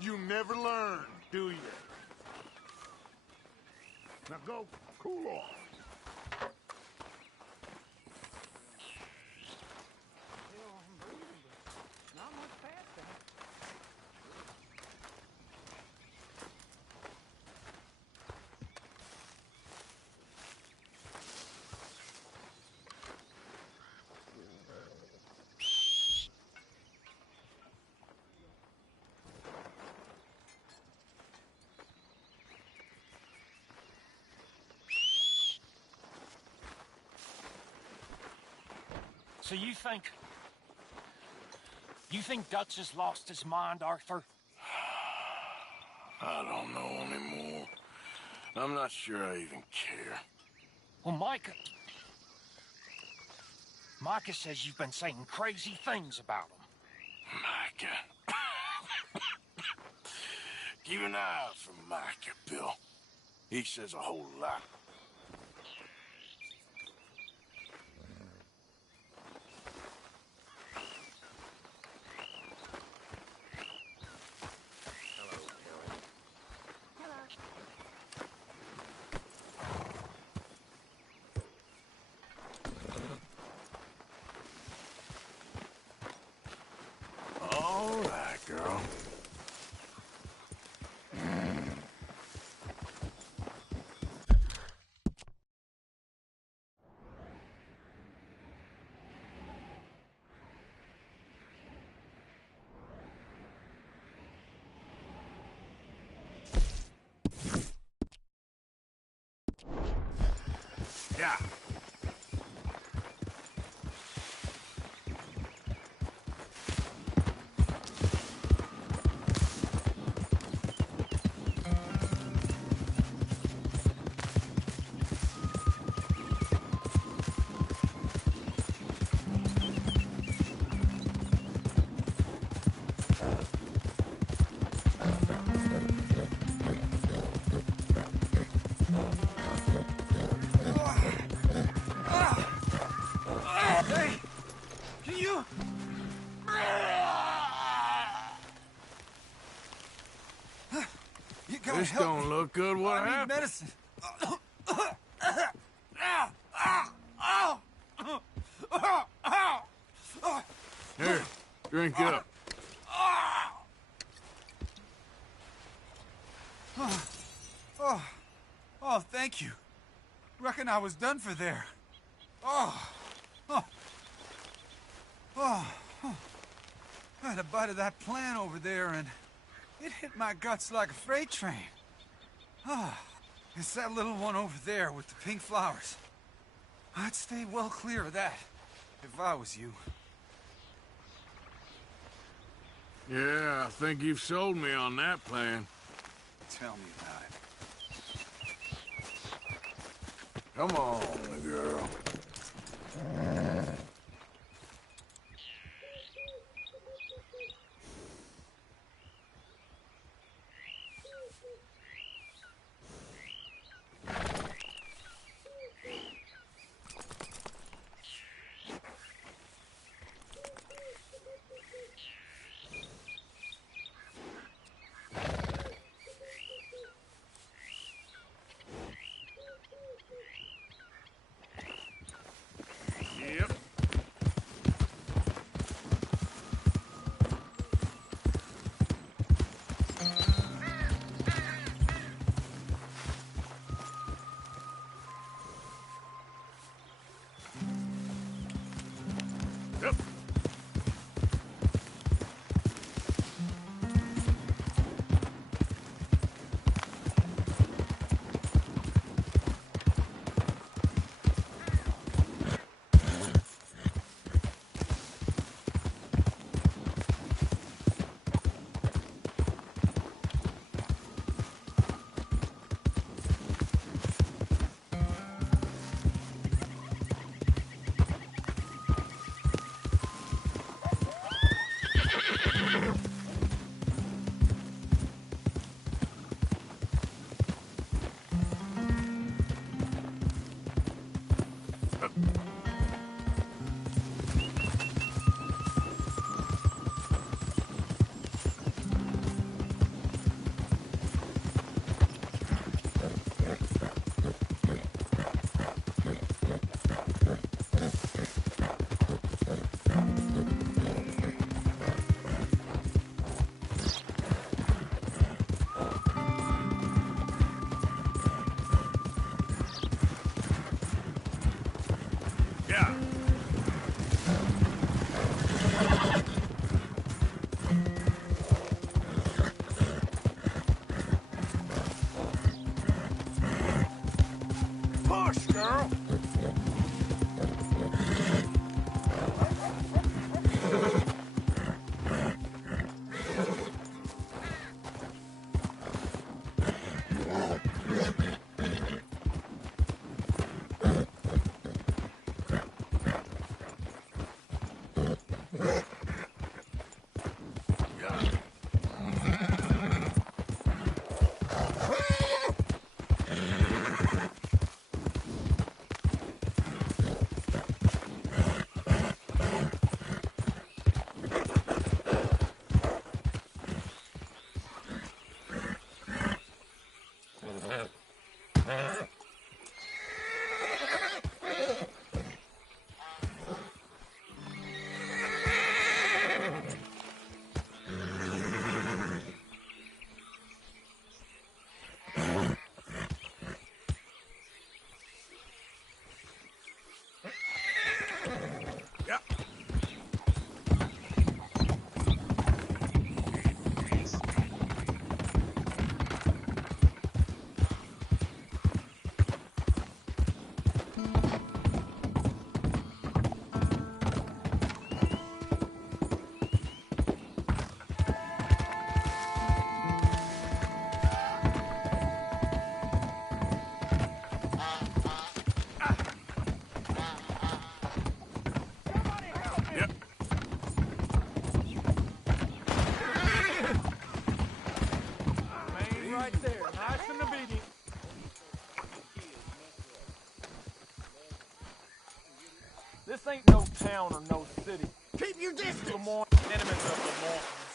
You never learn, do you? Now go cool off. Not much past that. So you think Dutch has lost his mind, Arthur? I don't know anymore. I'm not sure I even care. Well, Micah says you've been saying crazy things about him. Micah. Keep an eye out for Micah, Bill. He says a whole lot. All right, girl. Yeah. Hey! Can you... You gotta This help don't me. look good. What I need happened? medicine. Here, drink up. Oh, thank you. Reckon I was done for there. Oh. I had a bite of that plant over there, and it hit my guts like a freight train. It's that little one over there with the pink flowers. I'd stay well clear of that, if I was you. Yeah, I think you've sold me on that plan. Tell me about it. Come on, girl. Yep.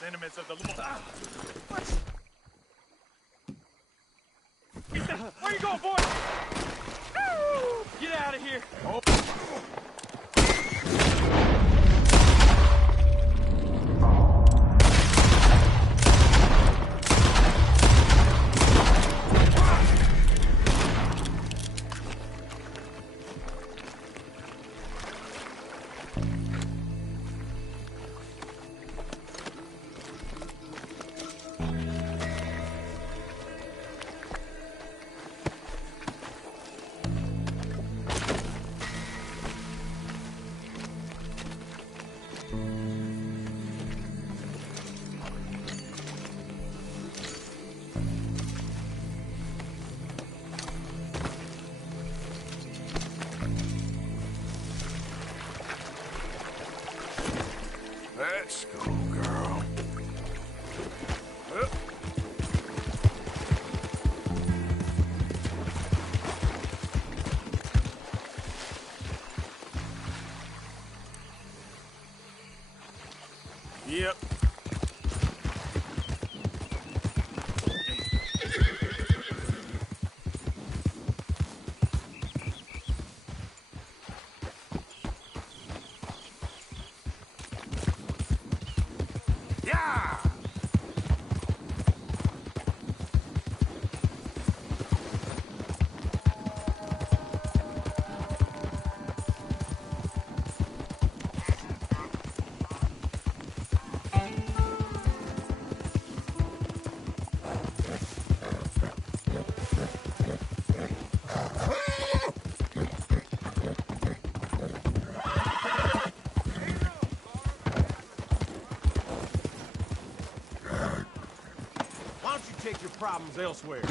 sentiments of the... What? Where you going, boy? Get out of here. Oh. Let's go, girl. Yep. Take your problems elsewhere.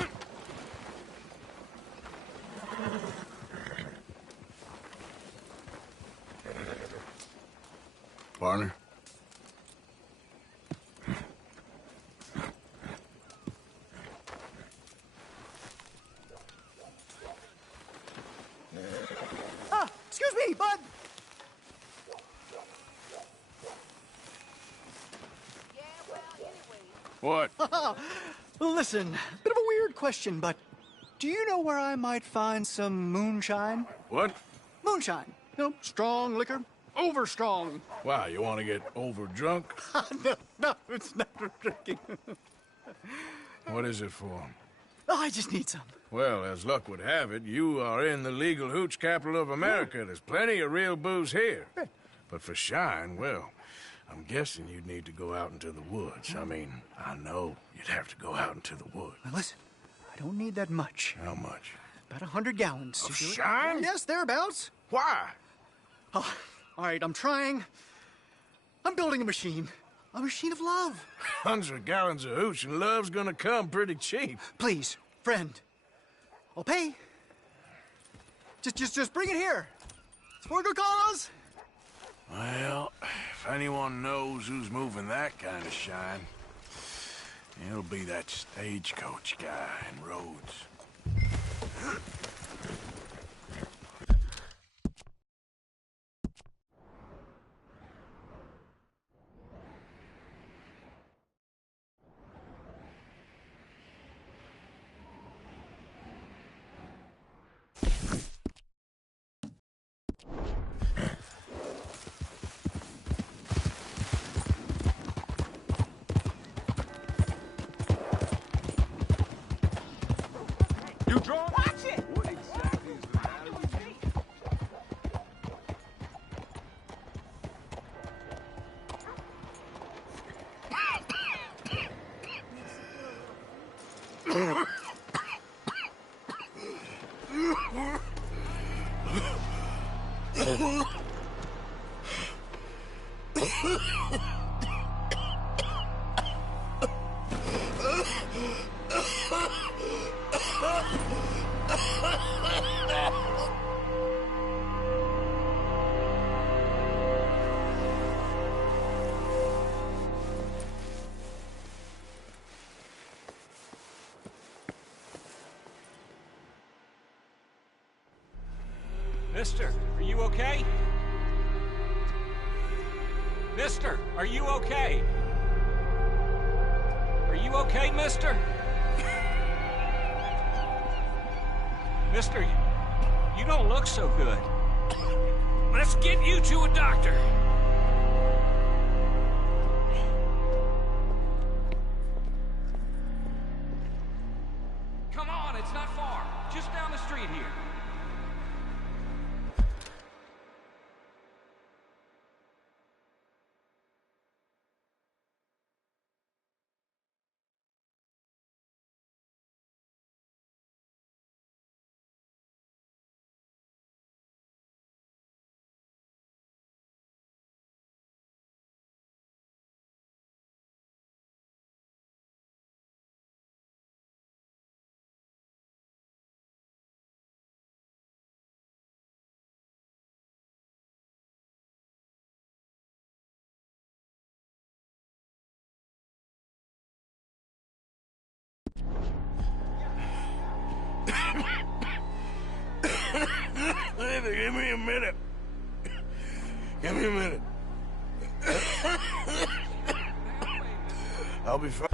Partner? Excuse me, bud. What? Listen, bit of a weird question, but do you know where I might find some moonshine? What? Moonshine. You know, strong liquor. Over strong. Wow, you want to get over drunk? No, it's not for drinking. What is it for? Oh, I just need some. Well, as luck would have it, you are in the legal hooch capital of America. There's plenty of real booze here. But for shine, well, I'm guessing you'd need to go out into the woods. I mean, I know you'd have to go out into the woods. Now listen, I don't need that much. How much? About 100 gallons. Of to do it. shine? Yes, thereabouts. Why? Oh, all right, I'm trying. I'm building a machine. A machine of love. 100 gallons of hooch and love's gonna come pretty cheap. Please, friend. I'll pay. Just bring it here. It's for a good cause. Well, if anyone knows who's moving that kind of shine, it'll be that stagecoach guy in Rhodes. You drunk? Watch it! What exactly is the matter with Mister, are you okay? Mister, are you okay? Are you okay, mister? Mister, you don't look so good. Let's get you to a doctor. Come on, it's not far. Just down the street here. Give me a minute. Give me a minute. I'll be fine.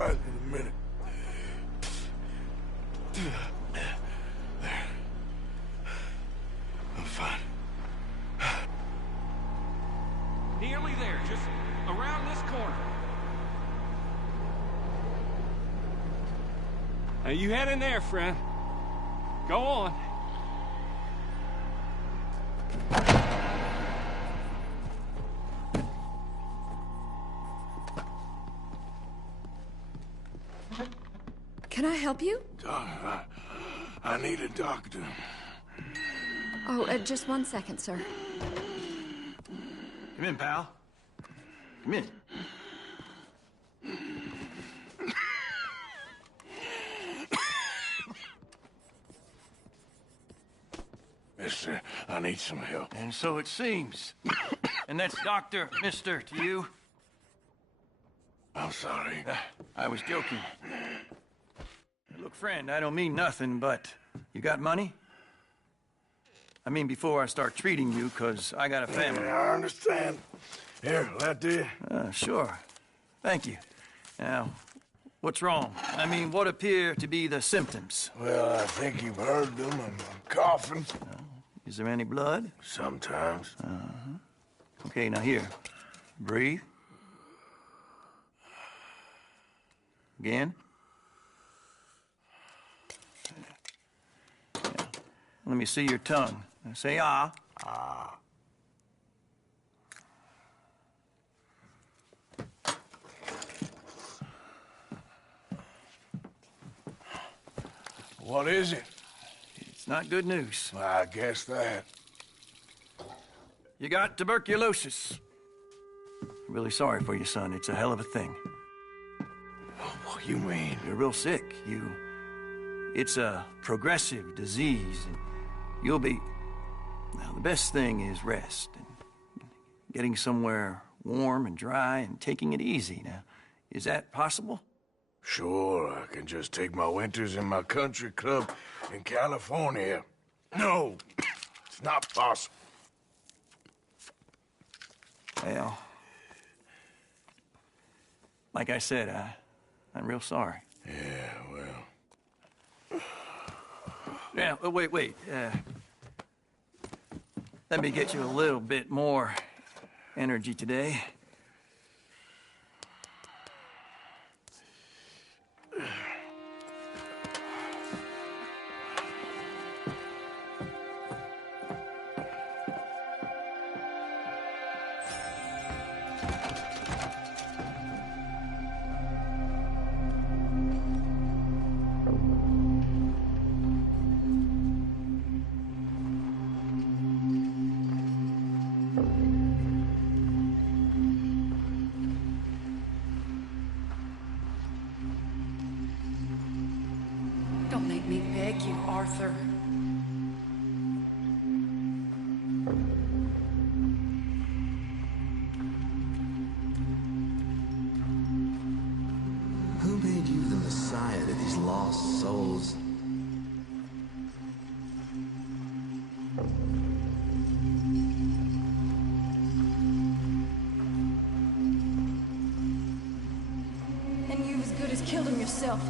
In a minute. There. I'm fine. Nearly there, just around this corner. Now you head in there, friend. Go on. Can I help you? I need a doctor. Oh, just 1 second, sir. Come in, pal. Come in. Mister, I need some help. And so it seems. And that's Dr. Mister to you? I'm sorry. I was joking. Look, friend, I don't mean nothing, but you got money? I mean, before I start treating you, 'cause I got a family. Yeah, I understand. Here, will that do? Sure. Thank you. Now, what's wrong? I mean, what appear to be the symptoms? Well, I think you've heard them. I'm coughing. Is there any blood? Sometimes. Okay, now here. Breathe. Again. Yeah. Let me see your tongue. Now say ah. Ah. What is it? It's not good news. I guess that. You got tuberculosis. I'm really sorry for you, son. It's a hell of a thing. What you mean? You're real sick. It's a progressive disease, and you'll be... Now, the best thing is rest, and getting somewhere warm and dry, and taking it easy. Now, is that possible? Sure, I can just take my winters in my country club in California. No, it's not possible. Well, like I said, I'm real sorry. Yeah, well... Yeah, wait. Let me get you a little bit more energy today. Don't make me beg you, Arthur. Who made you the Messiah to these lost souls? And you've as good as killed him yourself.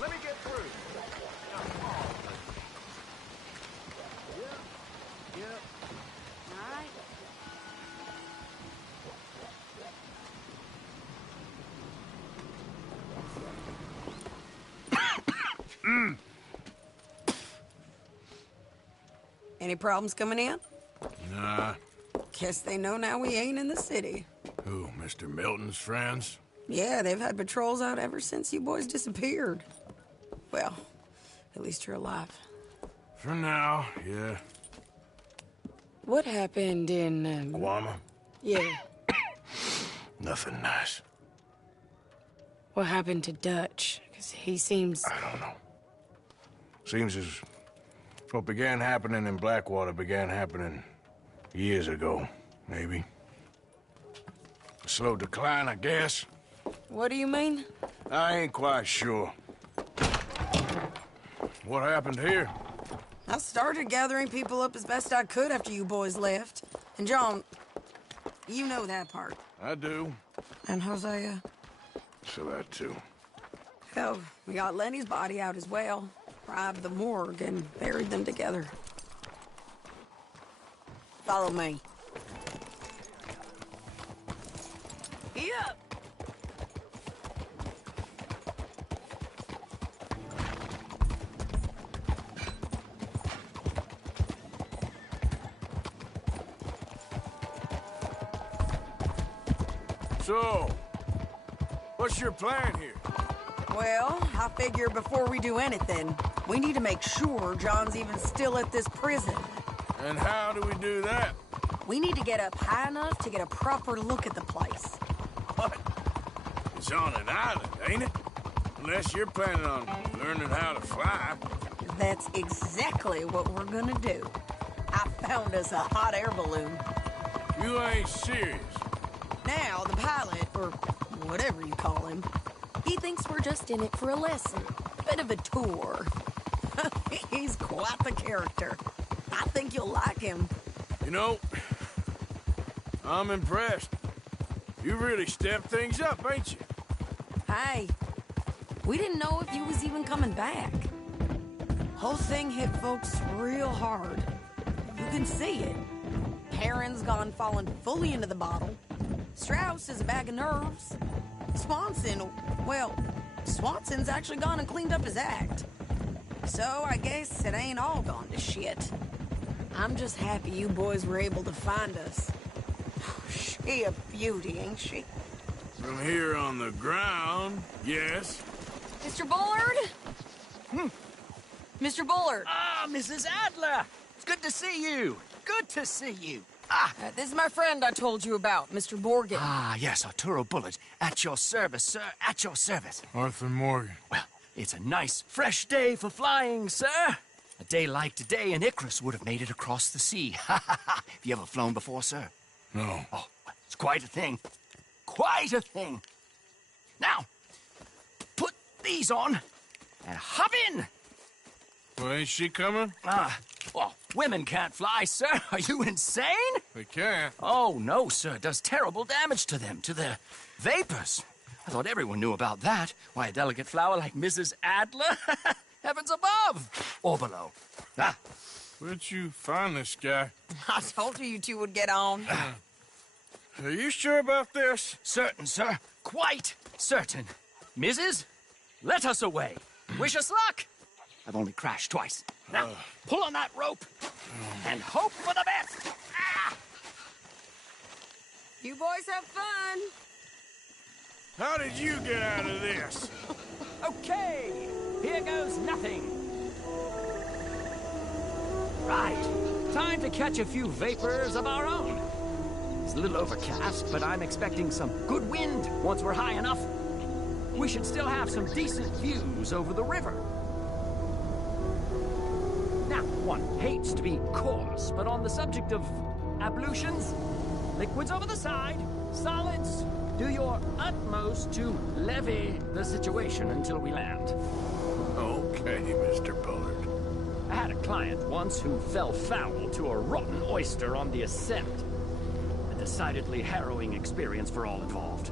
Let me get through. All right. Any problems coming in? Nah, Guess they know now we ain't in the city. Who, Mr. Milton's friends? Yeah, they've had patrols out ever since you boys disappeared. Well, at least you're alive. For now, yeah. What happened in, Guama? Yeah. Nothing nice. What happened to Dutch? Because he seems... I don't know. Seems as what began happening in Blackwater began happening years ago, maybe. A slow decline, I guess. What do you mean? I ain't quite sure. What happened here? I started gathering people up as best I could after you boys left. And John, you know that part. I do. And Hosea? So that too. Hell, we got Lenny's body out as well. Bribed the morgue and buried them together. Follow me. Yep. So, what's your plan here? Well, I figure before we do anything, we need to make sure John's even still at this prison. And how do we do that? We need to get up high enough to get a proper look at the place. What? It's on an island, ain't it? Unless you're planning on learning how to fly. That's exactly what we're gonna do. I found us a hot air balloon. You ain't serious. Now, the pilot, or whatever you call him, he thinks we're just in it for a lesson. A bit of a tour. He's quite the character. I think you'll like him. You know, I'm impressed. You really stepped things up, ain't you? Hey, we didn't know if you was even coming back. Whole thing hit folks real hard. You can see it. Perrin's gone falling fully into the bottle. Strauss is a bag of nerves. Swanson's actually gone and cleaned up his act. So I guess it ain't all gone to shit. I'm just happy you boys were able to find us. She a beauty, ain't she? From here on the ground, yes. Mr. Bullard? Mr. Bullard. Ah, Mrs. Adler! It's good to see you. Good to see you. This is my friend I told you about, Mr. Morgan. Ah, yes, Arturo Bullard. At your service, sir. At your service. Arthur Morgan. Well, it's a nice, fresh day for flying, sir. A day like today, an Icarus would have made it across the sea. Have you ever flown before, sir? No. Oh, it's quite a thing. Quite a thing. Now, put these on and hop in. Well, ain't she coming? Well, women can't fly, sir. Are you insane? They can't. Oh, no, sir. It does terrible damage to them, to their vapors. I thought everyone knew about that. Why, a delicate flower like Mrs. Adler? Heavens above. Or below. Where'd you find this guy? I told you two would get on. Are you sure about this? Certain, sir. Quite certain. Mrs., let us away. Wish us luck. I've only crashed twice. Now, pull on that rope and hope for the best. You boys have fun. How did you get out of this? Okay, here goes nothing. Right, time to catch a few vapors of our own. It's a little overcast, but I'm expecting some good wind once we're high enough. We should still have some decent views over the river. Now, one hates to be coarse, but on the subject of ablutions, liquids over the side, solids, do your utmost to levy the situation until we land. Okay, Mr. Bullard. I had a client once who fell foul to a rotten oyster on the ascent. A decidedly harrowing experience for all involved.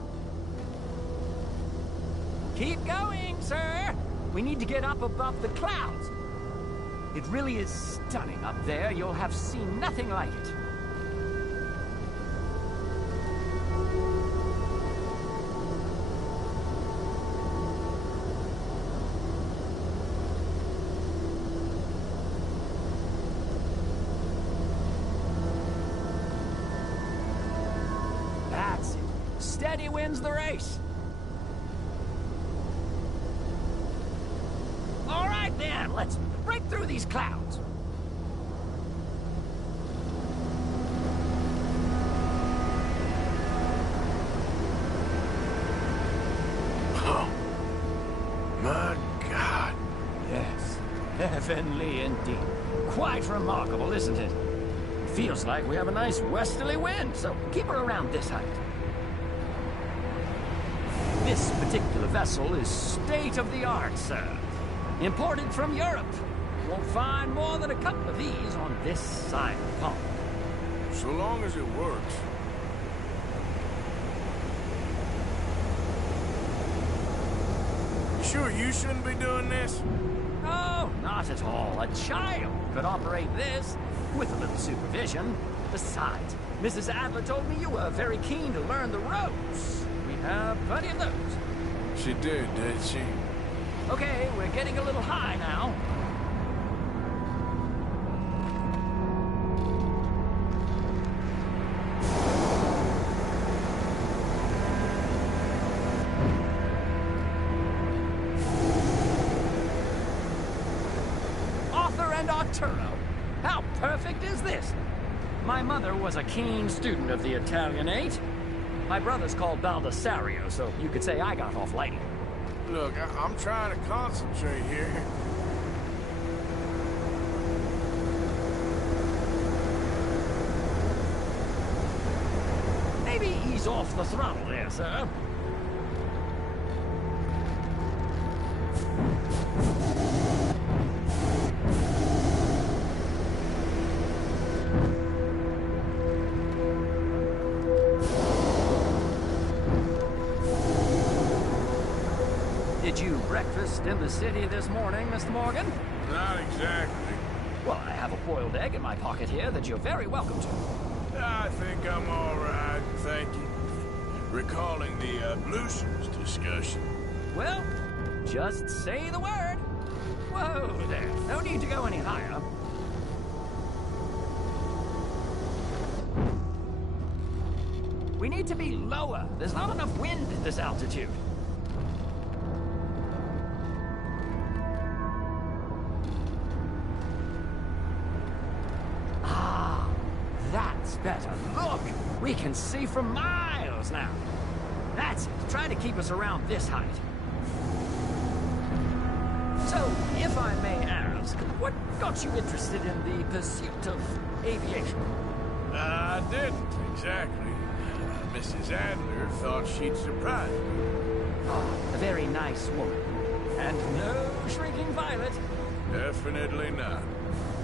Keep going, sir! We need to get up above the clouds. It really is stunning up there. You'll have seen nothing like it. steady wins the race. All right, then. Let's break through these clouds. My God. Yes, heavenly indeed. Quite remarkable, isn't it? Feels like we have a nice westerly wind, so keep her around this height. This particular vessel is state-of-the-art, sir. Imported from Europe. Won't find more than a couple of these on this side of the pond. So long as it works. You sure you shouldn't be doing this? Oh, not at all. A child could operate this with a little supervision. Besides, Mrs. Adler told me you were very keen to learn the ropes. We have plenty of those. She did she? Okay, we're getting a little high now. Arthur and Arturo. How perfect is this? My mother was a keen student of the Italianate. My brother's called Baldessario, so you could say I got off lightly. Look, I'm trying to concentrate here. Maybe ease off the throttle there, sir. Did you breakfast in the city this morning, Mr. Morgan? Not exactly. Well, I have a boiled egg in my pocket here that you're very welcome to. I think I'm all right, thank you. Recalling the ablutions discussion. Well, just say the word. Whoa there. No need to go any higher. We need to be lower. There's not enough wind at this altitude. That's better. Look! We can see for miles now. That's it. Try to keep us around this height. So, if I may ask, what got you interested in the pursuit of aviation? I didn't, exactly. Mrs. Adler thought she'd surprise me. Oh, a very nice woman. And no shrinking violet. Definitely not.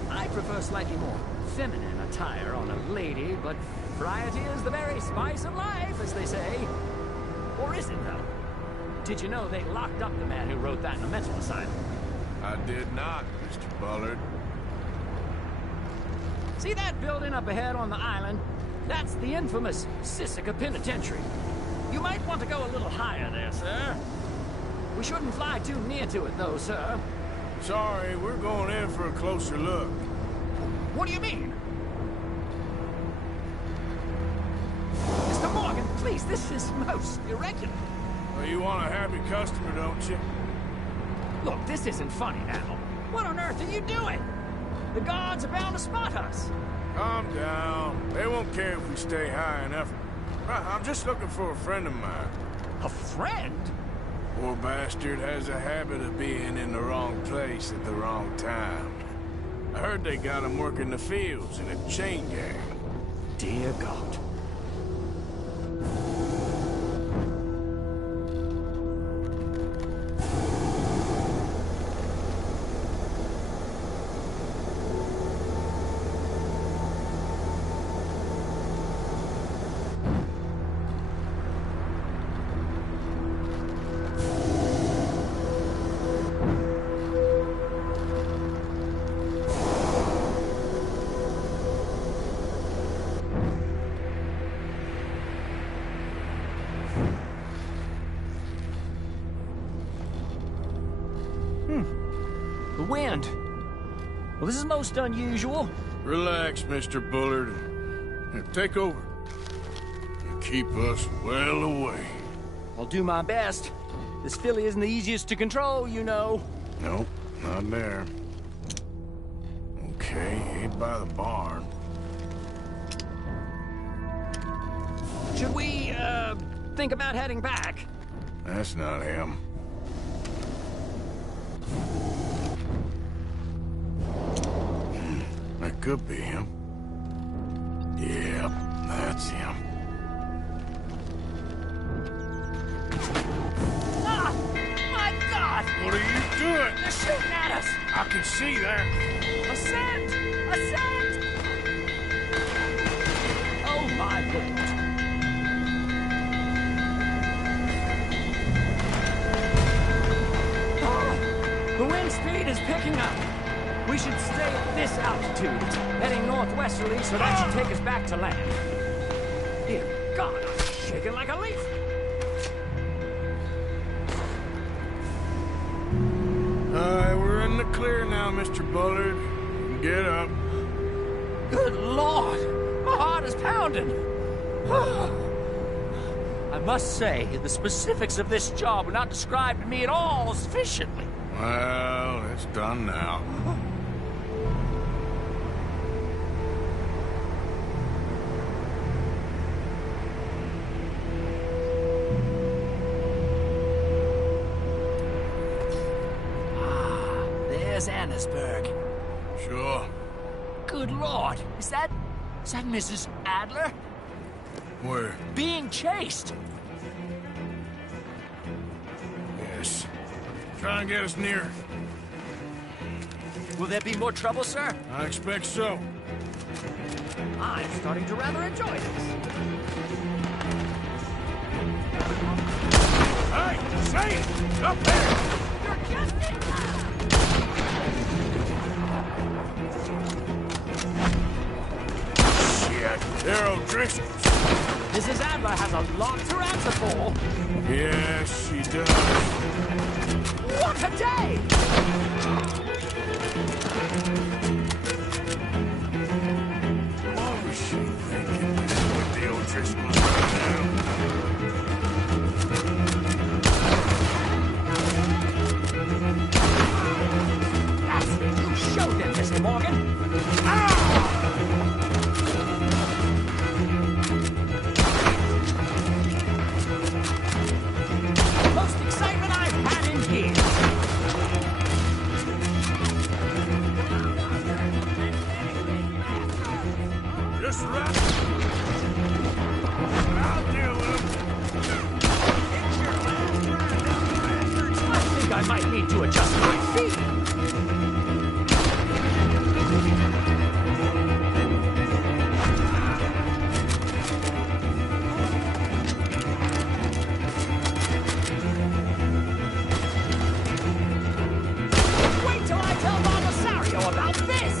I prefer slightly more feminine attire on a lady, but variety is the very spice of life, as they say. Or is it, though? Did you know they locked up the man who wrote that in a mental asylum? I did not, Mr. Bullard. See that building up ahead on the island? That's the infamous Sisika Penitentiary. You might want to go a little higher there, sir. We shouldn't fly too near to it, though, sir. Sorry, we're going in for a closer look. What do you mean? Mr. Morgan, please, this is most irregular. Well, you want a happy customer, don't you? Look, this isn't funny now. What on earth are you doing? The guards are bound to spot us. Calm down. They won't care if we stay high enough. I'm just looking for a friend of mine. A friend? Poor bastard has a habit of being in the wrong place at the wrong time. I heard they got him working the fields in a chain gang. Dear God. The wind. Well, this is most unusual. Relax, Mr. Bullard. Here, take over. keep us well away. I'll do my best. This filly isn't the easiest to control, you know. Nope, not there. Okay, ain't by the barn. Should we, think about heading back? That's not him. That could be him. Yep, that's him. Ah! My God! What are you doing? They're shooting at us! I can see that. Ascent! Ascent! Oh, my Lord. The wind speed is picking up. We should stay at this altitude. It's heading northwesterly, so that should take us back to land. Dear God, I'm shaking like a leaf. We're in the clear now, Mr. Bullard. Get up. Good Lord! My heart is pounding. I must say, the specifics of this job were not described to me at all sufficiently. Well, it's done now. There's Annesburg. Sure. Good Lord, is that Mrs. Adler? Where? Being chased. Yes. Try and get us near. Will there be more trouble, sir? I expect so. I'm starting to rather enjoy this. Hey, say it! Up there! You're just in time! Shit, they're O'Driscoll's. Mrs. Adler has a lot to answer for. Yes, she does. What a day! What was she thinking? With the O'Driscolls right now? That's it. You showed them, Mr. Morgan. Most excitement I've had in years. Just right. I'll deal with I think I might need to adjust my feet. Wait till I tell Bob Rosario about this!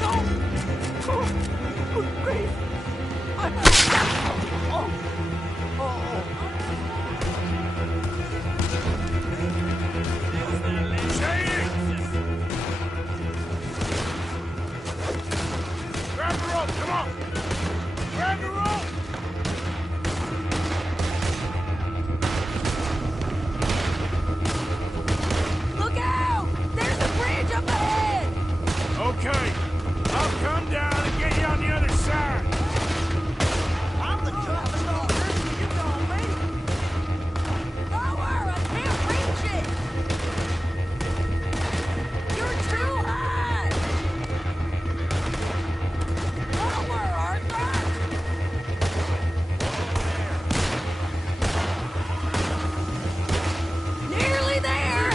No! Oh, good grief! Grab the rope, come on! Grab the rope! Look out! There's a bridge up ahead! Okay, I'll come down and get you on the other side. I'm the toughest on earth, you know me! Lower! I can't reach it! You're too high! Lower, Arthur! Nearly there!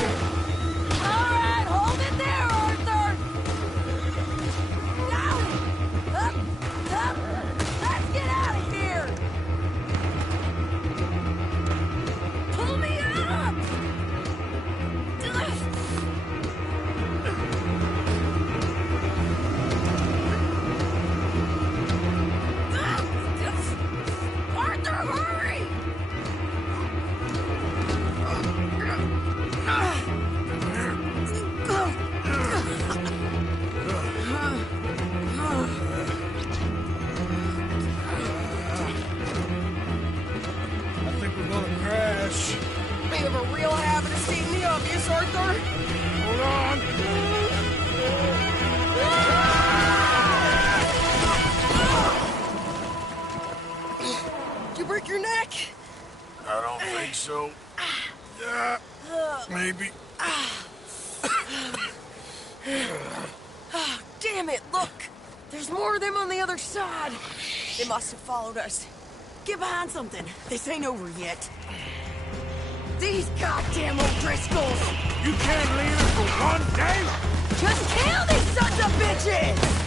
All right, hold it there, Arthur! Got it! damn it, look! There's more of them on the other side. They must have followed us. Get behind something. This ain't over yet. These goddamn O'Driscolls! You can't leave it for one day? Just kill these sons of bitches!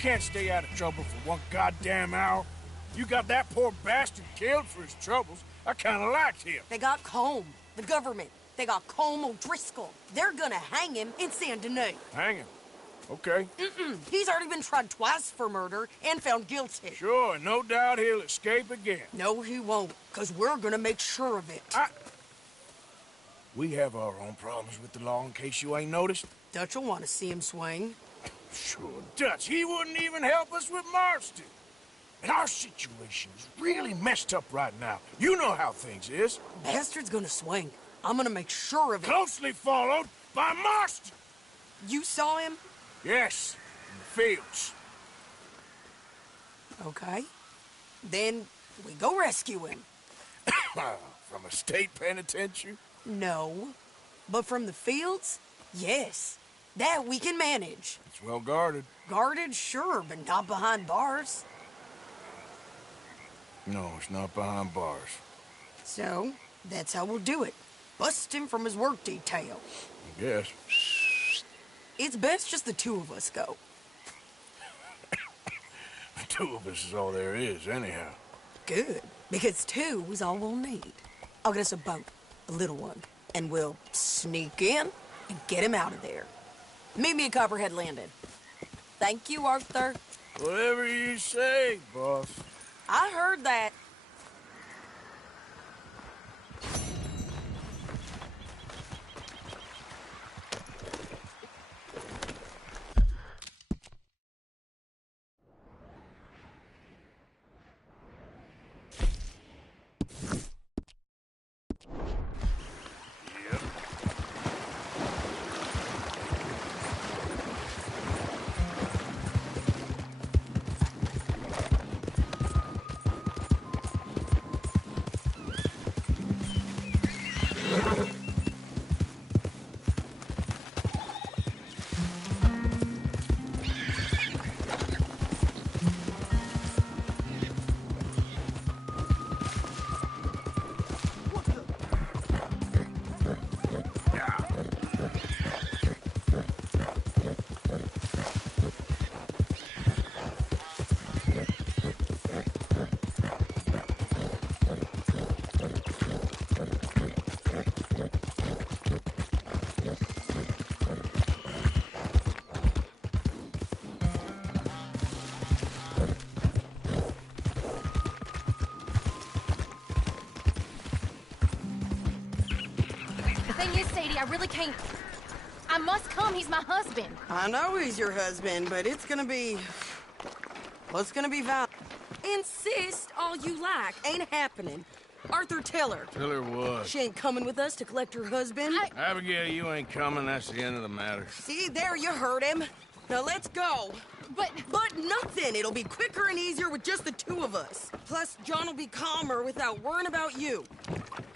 Can't stay out of trouble for one goddamn hour. You got that poor bastard killed for his troubles. I kind of liked him. They got Combe, the government. They got Combe O'Driscoll. They're gonna hang him in Saint Denis. Hang him? Okay. He's already been tried twice for murder and found guilty. Sure, no doubt he'll escape again. No, he won't, because we're gonna make sure of it. We have our own problems with the law, in case you ain't noticed. Dutch will want to see him swing. Sure, Dutch, he wouldn't even help us with Marston. And our situation is really messed up right now. You know how things is. Bastard's gonna swing. I'm gonna make sure of it. Closely followed by Marston. You saw him? Yes, in the fields. Okay. Then we go rescue him. From a state penitentiary? No. But from the fields? Yes. That we can manage. It's well guarded. Guarded, sure, but not behind bars. No, it's not behind bars. So, that's how we'll do it. Bust him from his work detail. I guess. It's best just the two of us go. The two of us is all there is, anyhow. Good, because two is all we'll need. I'll get us a boat, a little one, and we'll sneak in and get him out of there. Meet me at Copperhead Landing. Thank you, Arthur. Whatever you say, boss. I heard that. Thing is, Sadie, I really can't... I must come. He's my husband. I know he's your husband, but it's gonna be... Well, it's gonna be violent. Insist all you like. Ain't happening. Arthur, tell her. Tell her what? She ain't coming with us to collect her husband. Abigail, you ain't coming. That's the end of the matter. See, there you heard him. Now let's go. But nothing. It'll be quicker and easier with just the two of us. Plus, John will be calmer without worrying about you.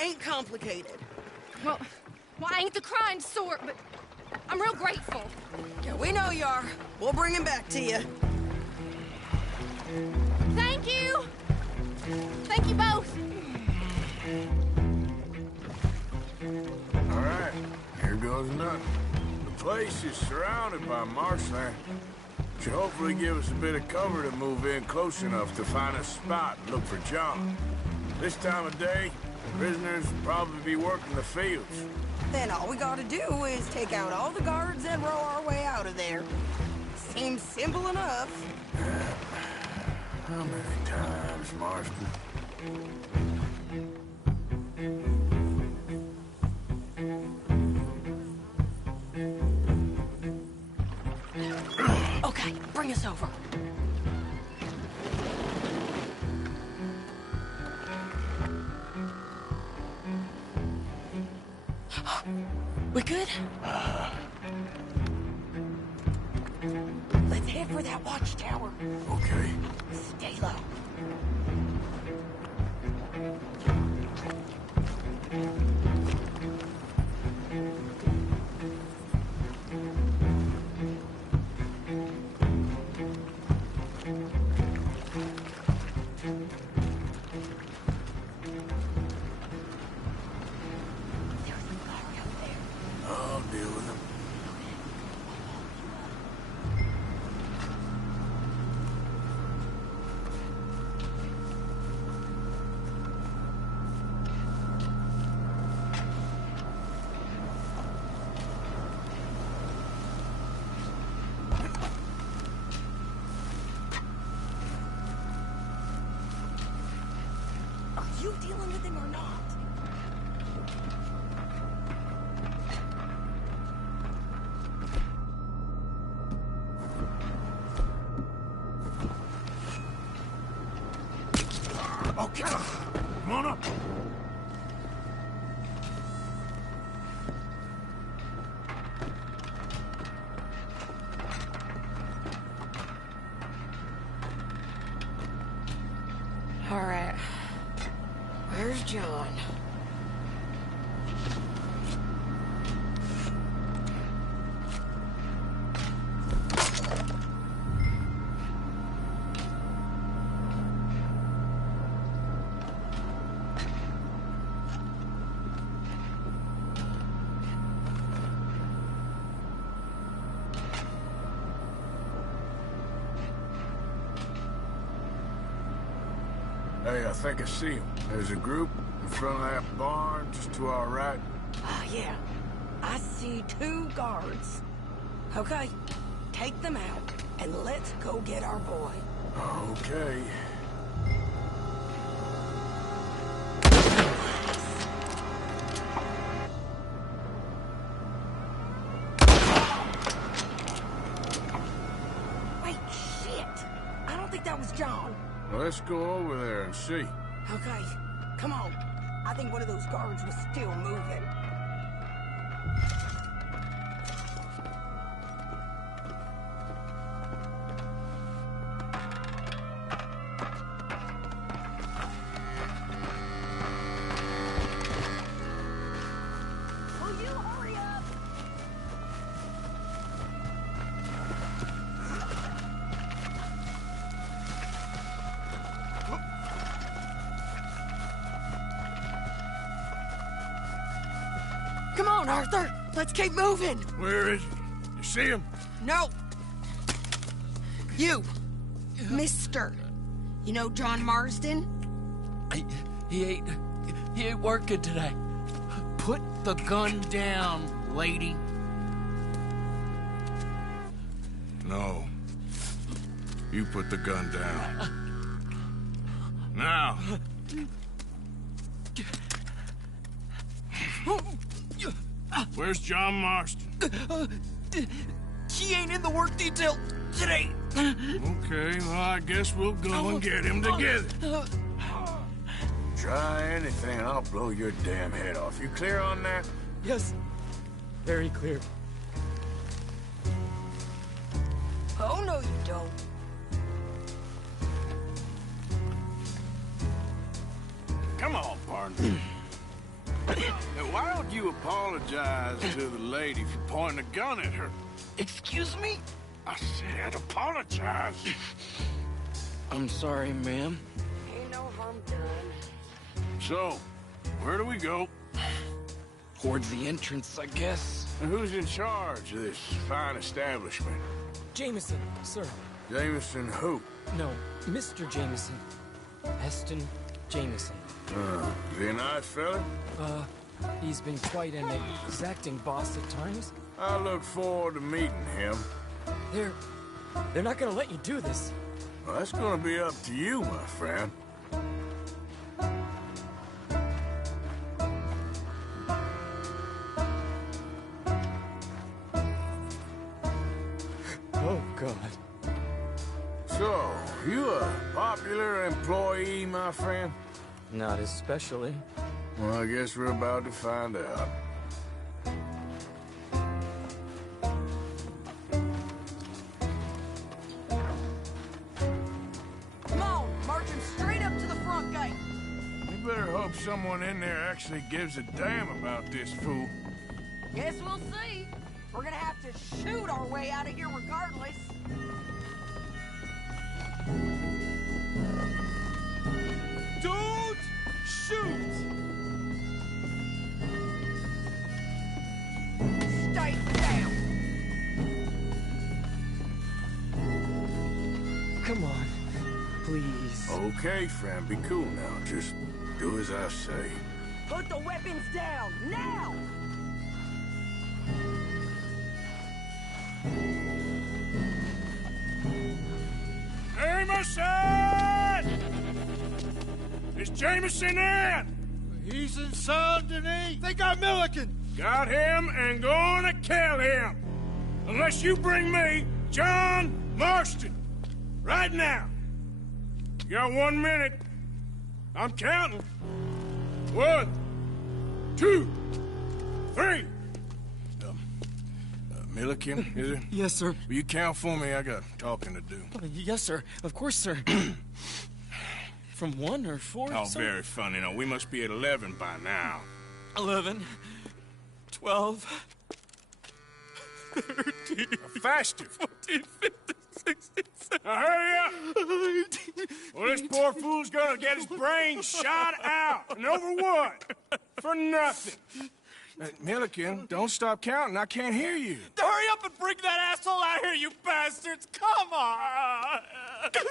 Ain't complicated. Well, I ain't the crying sort, but I'm real grateful. Yeah, we know you are. We'll bring him back to you. Thank you. Thank you both. All right, here goes nothing. The place is surrounded by marshland. Should hopefully give us a bit of cover to move in close enough to find a spot and look for John. This time of day, prisoners will probably be working the fields. Then all we gotta do is take out all the guards and row our way out of there. Seems simple enough. How many times, Marston? Okay, bring us over. We good? Let's head for that watchtower. Okay. Stay low. I'll deal with him. Are you dealing with him or not? Okay, come on up. All right. Where's John? Hey, I think I see him. There's a group in front of that barn just to our right. Ah, yeah. I see 2 guards. Okay, take them out, and let's go get our boy. Okay. Wait, shit! I don't think that was John. Let's go over there and see. Okay, come on. I think one of those guards was still moving. Will you hurry up? Come on, Arthur. Let's keep moving. Where is he? You see him? No. You. Mister. You know John Marsden? He ain't working today. Put the gun down, lady. No. You put the gun down. Now. Where's John Marston? He ain't in the work detail today. Okay, well, I guess we'll go and get him together. Try anything, I'll blow your damn head off. You clear on that? Yes. Very clear. Oh, no, you don't. Come on, partner. Now, why don't you apologize to the lady for pointing a gun at her? Excuse me? I said apologize. I'm sorry, ma'am. Ain't no harm done. So, where do we go? Towards the entrance, I guess. And who's in charge of this fine establishment? Jameson, sir. Jameson who? No, Mr. Jameson. Heston Jameson. Is he a nice fella? He's been quite an exacting boss at times. I look forward to meeting him. They're not gonna let you do this. Well, that's gonna be up to you, my friend. Oh, God. So, you a popular employee, my friend? Not especially. Well, I guess we're about to find out. Come on, march him straight up to the front gate. You better hope someone in there actually gives a damn about this fool. Guess we'll see. We're gonna have to shoot our way out of here regardless. Don't shoot! Stay down. Come on. Please. Okay, friend, be cool now. Just do as I say. Put the weapons down, now! Jameson! Is Jameson in? He's in Saint Denis. They got Milliken. Got him and gonna kill him. Unless you bring me John Marston. Right now. You got 1 minute. I'm counting. 1, 2, 3. Milliken, is it? Yes, sir. Will you count for me? I got talking to do. Yes, sir. Of course, sir. From 1 or 4, Oh, sir? very funny. No, we must be at 11 by now. 11, 12, 13, faster. 14, 15, 16, 17. Now hurry up! Well, this poor fool's gonna get his brains shot out. And over what? For nothing. Milliken, don't stop counting. I can't hear you. Hurry up and bring that asshole out here, you bastards! Come on!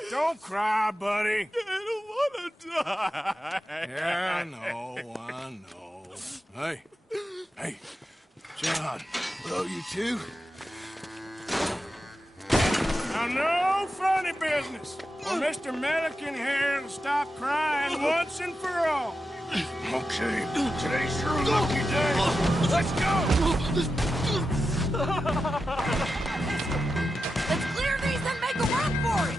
Don't cry, buddy. I don't want to die. Yeah, I know. Hey, John. Hello, you two. Now, no funny business. Well, Mr. Milliken here will stop crying once and for all. Okay, today's your lucky day. Let's go! Let's clear these and make a run for it!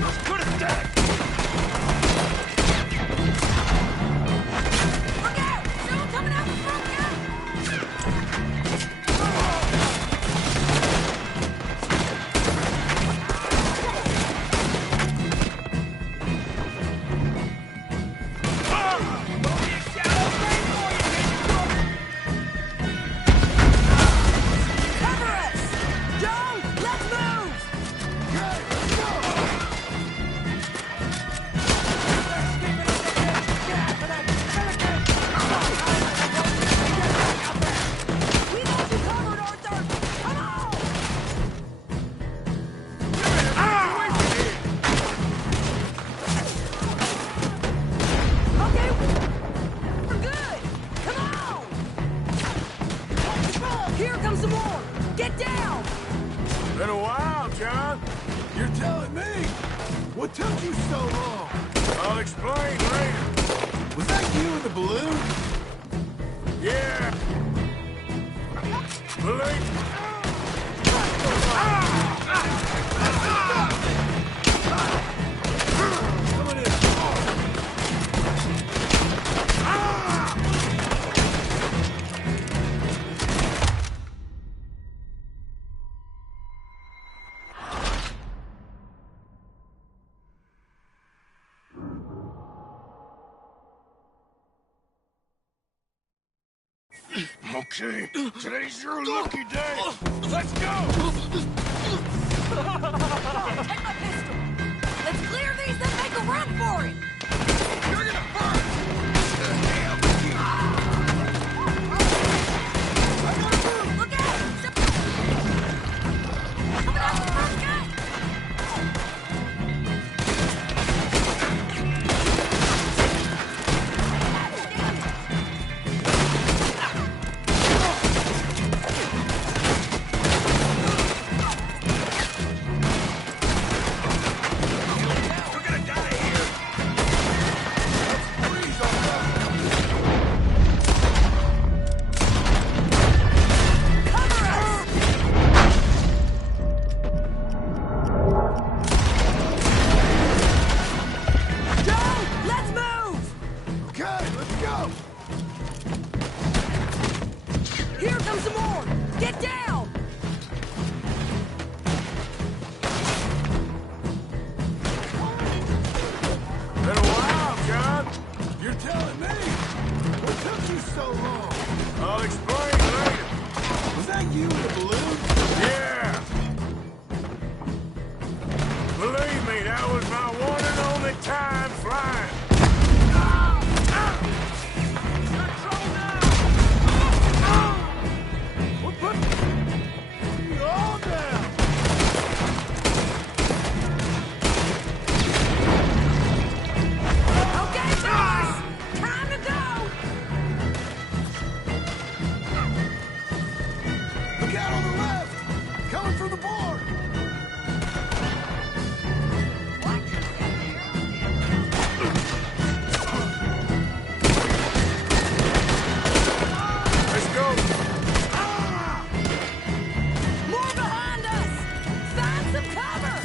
Let's put it down! Look out! Someone coming out the front gate! What took you so long? I'll explain later. Was that you in the balloon? Yeah. Believe me. Okay, today's your lucky day. Let's go! Take my pistol! Let's clear these, then make a run for it! You're gonna burn! Look out! Coming out the front gate! Here comes some more! Get down! Been a while, John. You're telling me? What took you so long? I'll explain later. Was that you in the balloon? Yeah. Believe me, that was my one and only time flying. We're putting you all down. Okay, boys! Time to go! Look out on the left! Coming from the board! Let's go. More behind us! Find some cover!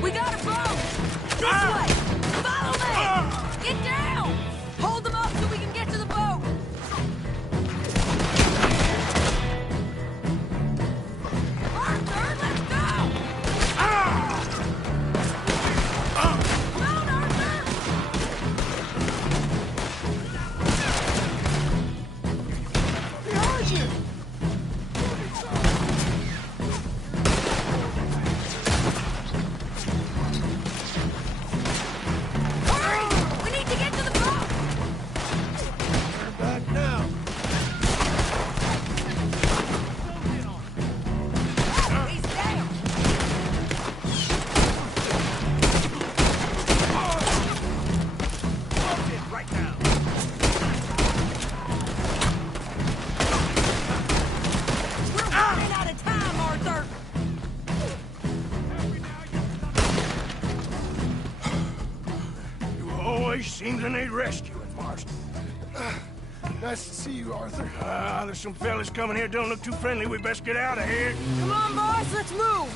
We got a boat! This way! Follow me! Get down! Hold them up so we can get to the boat! Arthur, let's go! Come on, Arthur! Behind you! Hurry! We need to get to the boat! Back now. He's down! Right now. We're running out of time, Arthur! You always seem to need rescuing, Marston. Nice to see you, Arthur. There's some fellas coming here. Don't look too friendly. We best get out of here. Come on, boys, let's move.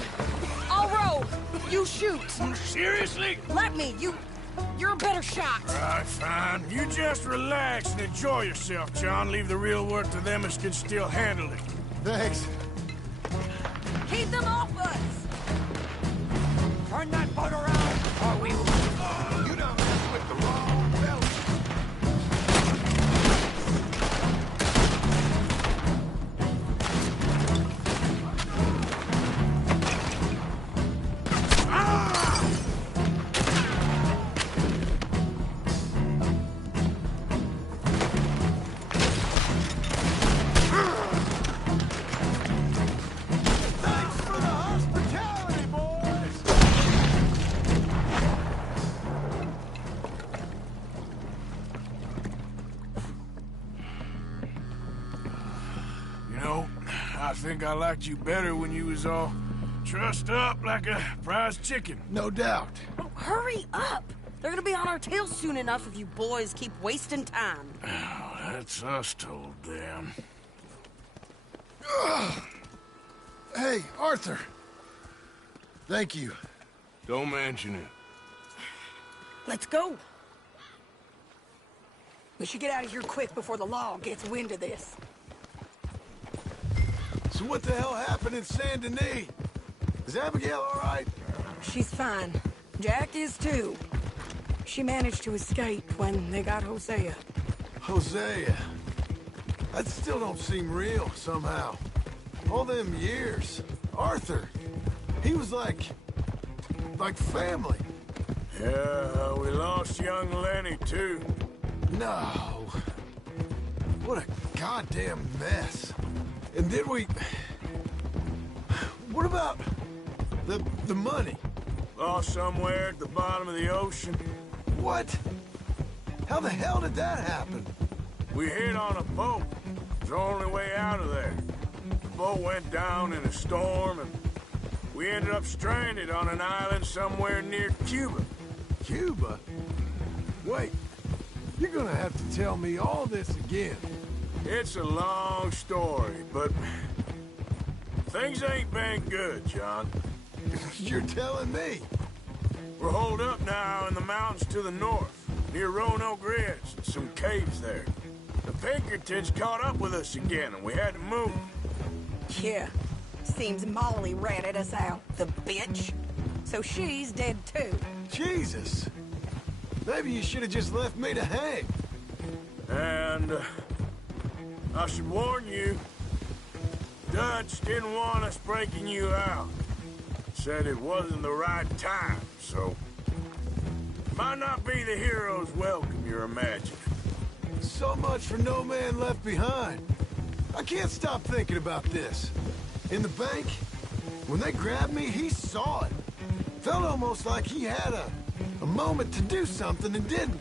I'll row. You shoot. Seriously? Let me. You're a better shot. All right, fine. You just relax and enjoy yourself, John. Leave the real work to them as can still handle it. Thanks. Keep them off us! Turn that boat around, or we will... You done messed with the wrong fella. I think I liked you better when you was all trussed up like a prize chicken. No doubt. Oh, hurry up! They're gonna be on our tails soon enough if you boys keep wasting time. Oh, that's us told them. Hey, Arthur. Thank you. Don't mention it. Let's go. We should get out of here quick before the law gets wind of this. So what the hell happened in Saint Denis? Is Abigail all right? She's fine. Jack is too. She managed to escape when they got Hosea. Hosea. That still don't seem real, somehow. All them years. Arthur. He was like family. Yeah, we lost young Lenny, too. No. What a goddamn mess. And then what about the money? Lost somewhere at the bottom of the ocean. What? How the hell did that happen? We hit on a boat. It was the only way out of there. The boat went down in a storm, and we ended up stranded on an island somewhere near Cuba. Cuba? Wait, you're gonna have to tell me all this again. It's a long story, but things ain't been good, John. You're telling me? We're holed up now in the mountains to the north, near Roanoke Ridge and some caves there. The Pinkertons caught up with us again, and we had to move. Yeah. Seems Molly ratted us out, the bitch. So she's dead too. Jesus. Maybe you should have just left me to hang. And I should warn you, Dutch didn't want us breaking you out. Said it wasn't the right time, so might not be the hero's welcome you're imagining. So much for no man left behind. I can't stop thinking about this. In the bank, when they grabbed me, he saw it. Felt almost like he had a moment to do something and didn't.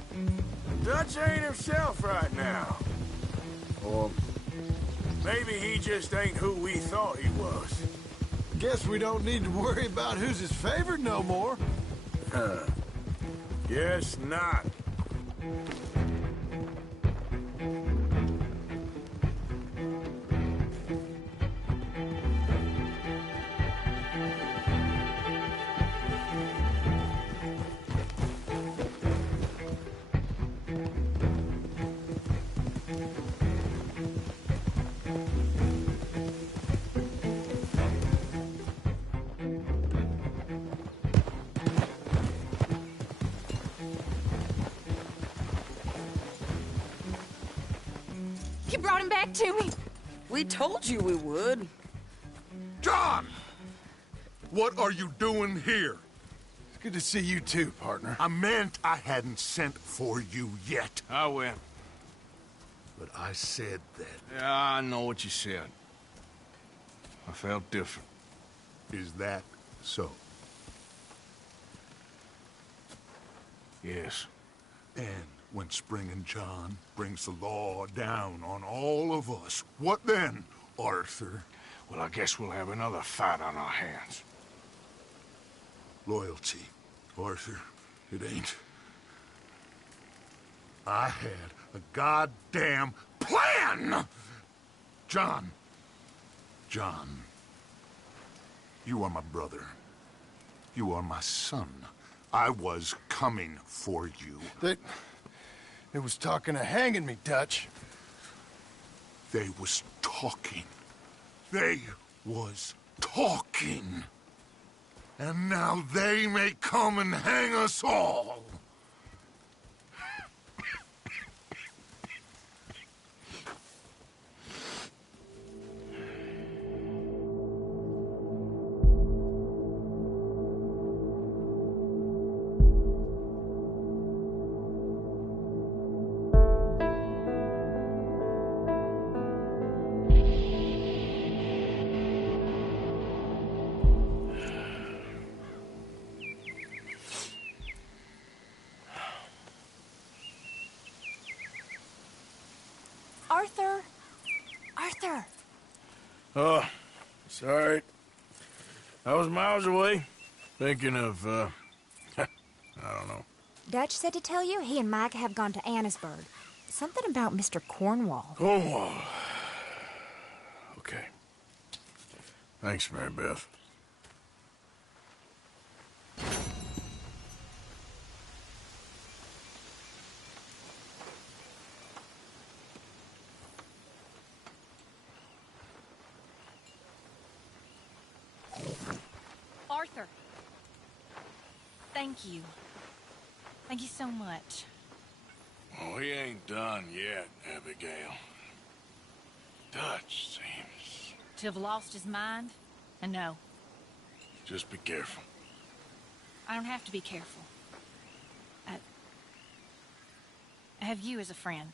Dutch ain't himself right now. Or maybe he just ain't who we thought he was. Guess we don't need to worry about who's his favorite no more. Guess not. You brought him back to me. We told you we would. John! What are you doing here? It's good to see you too, partner. I meant I hadn't sent for you yet. I went. But I said that. Yeah, I know what you said. I felt different. Is that so? Yes. And when Spring and John brings the law down on all of us, what then, Arthur? Well, I guess we'll have another fight on our hands. Loyalty, Arthur, it ain't. I had a goddamn plan! John, you are my brother. You are my son. I was coming for you. They was talking of hanging me, Dutch. They was talking. They was talking. And now they may come and hang us all. Arthur! Arthur! Oh, sorry. I was miles away, thinking of, I don't know. Dutch said to tell you he and Mike have gone to Annisburg. Something about Mr. Cornwall. Cornwall. Okay. Thanks, Mary Beth. Arthur. Thank you. Thank you so much. Oh, he ain't done yet, Abigail. Dutch seems... To have lost his mind? And no. Just be careful. I don't have to be careful. I have you as a friend.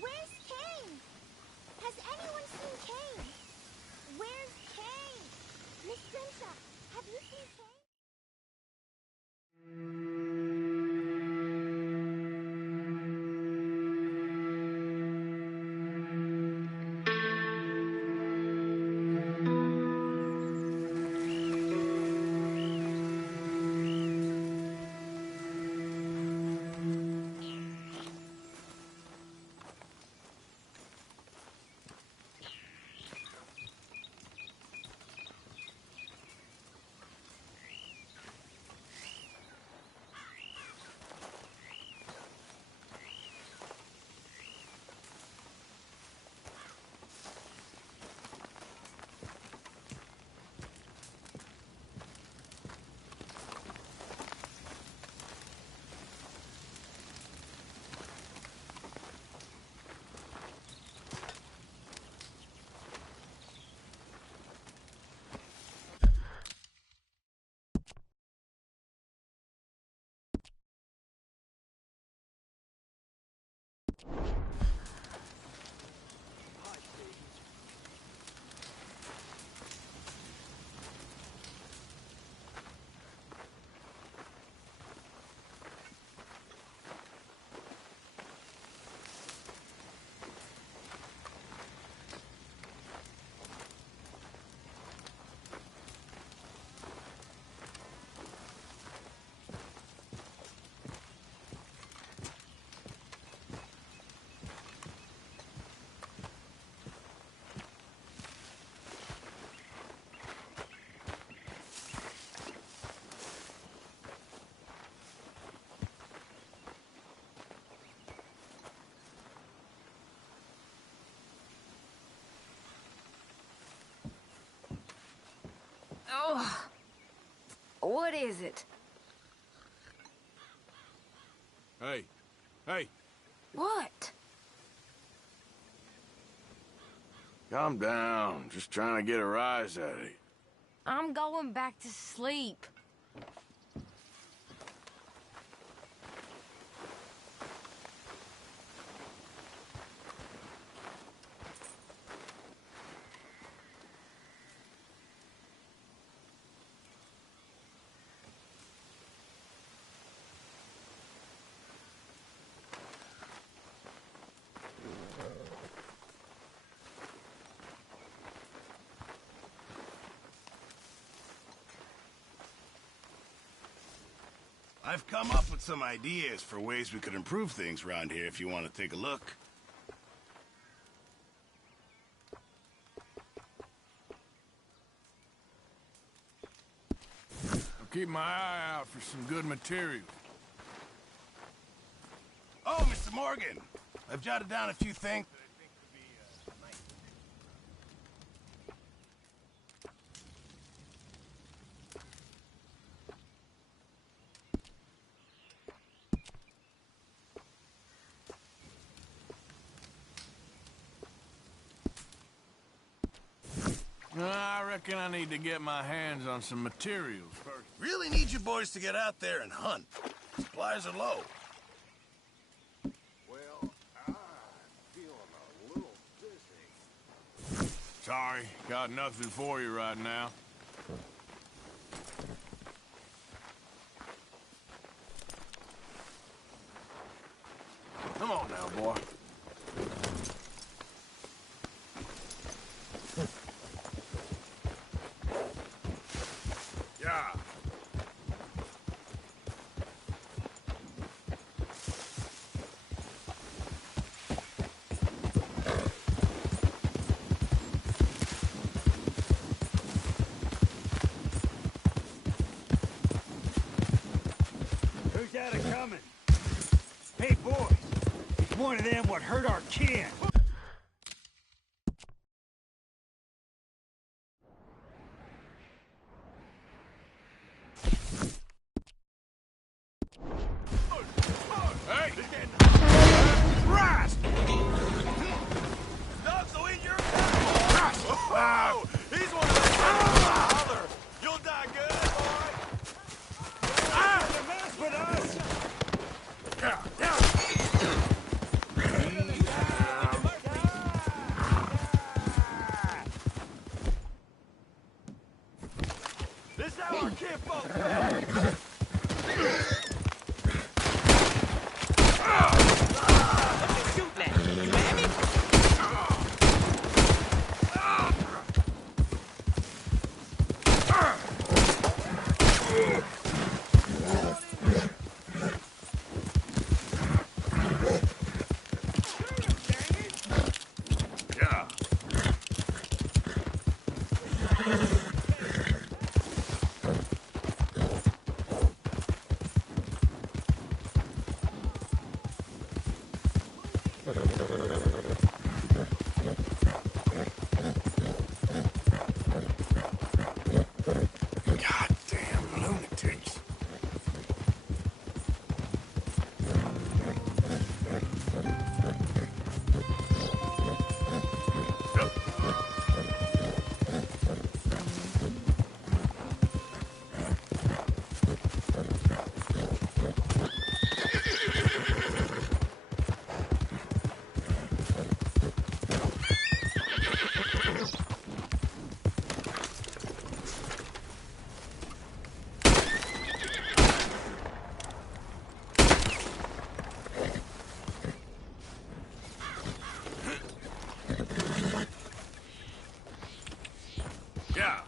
Where's Kane? Has anyone seen Kane? Where's Kane? Miss Grimshaw, have you seen Kane? Oh, what is it? Hey, hey. What? Calm down. Just trying to get a rise out of you. I'm going back to sleep. I've come up with some ideas for ways we could improve things around here if you want to take a look. I'll keep my eye out for some good material. Oh, Mr. Morgan! I've jotted down a few things that I think would be nice. I reckon I need to get my hands on some materials first. Really need you boys to get out there and hunt. Supplies are low. Well, I'm feeling a little dizzy. Sorry, got nothing for you right now. Come on now, boy. Yeah. Who's that a-coming? Hey, boys. It's one of them what hurt our kin. Hey! Christ! Dogs will eat your cat! Whoa! He's one of those father! You'll die good, boy! The mess with us! This is how our kinfolk Yeah. Goddamn lunatics. Yeah.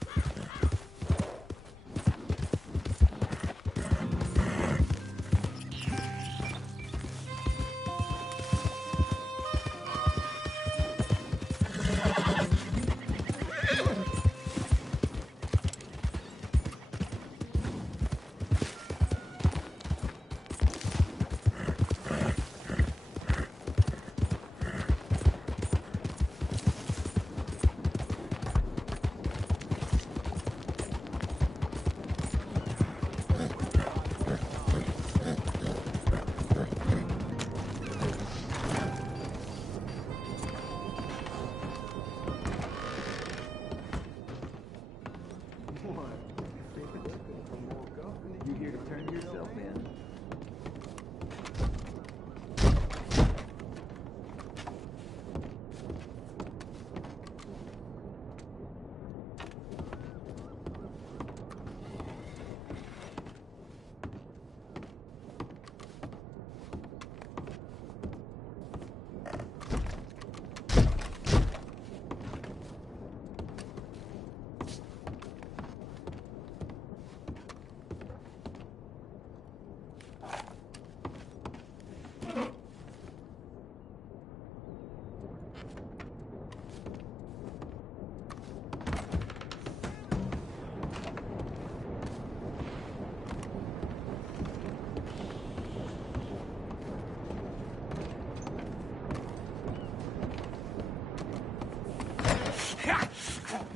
You here to turn yourself in?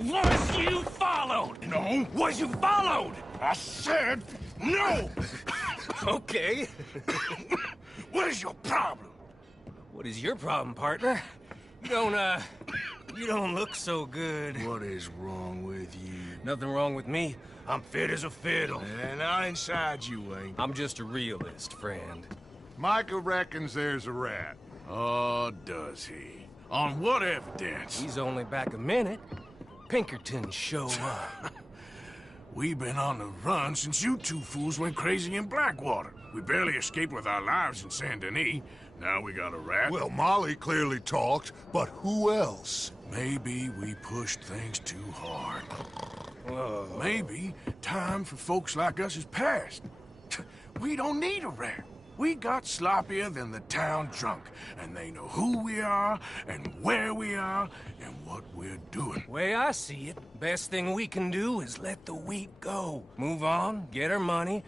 Was you followed? No. Was you followed? I said no. Okay. What is your problem? What is your problem, partner? You don't look so good. What is wrong with you? Nothing wrong with me. I'm fit as a fiddle. And not inside you ain't. I'm just a realist, friend. Micah reckons there's a rat. Oh, does he? On what evidence? He's only back a minute. Pinkerton showed up. We've been on the run since you two fools went crazy in Blackwater. We barely escaped with our lives in Saint Denis. Now we got a rat. Well, Molly clearly talked, but who else? Maybe we pushed things too hard. Whoa. Maybe time for folks like us is past. We don't need a rat. We got sloppier than the town drunk, and they know who we are, and where we are, and what we're doing. Way I see it, best thing we can do is let the wheat go. Move on, get our money,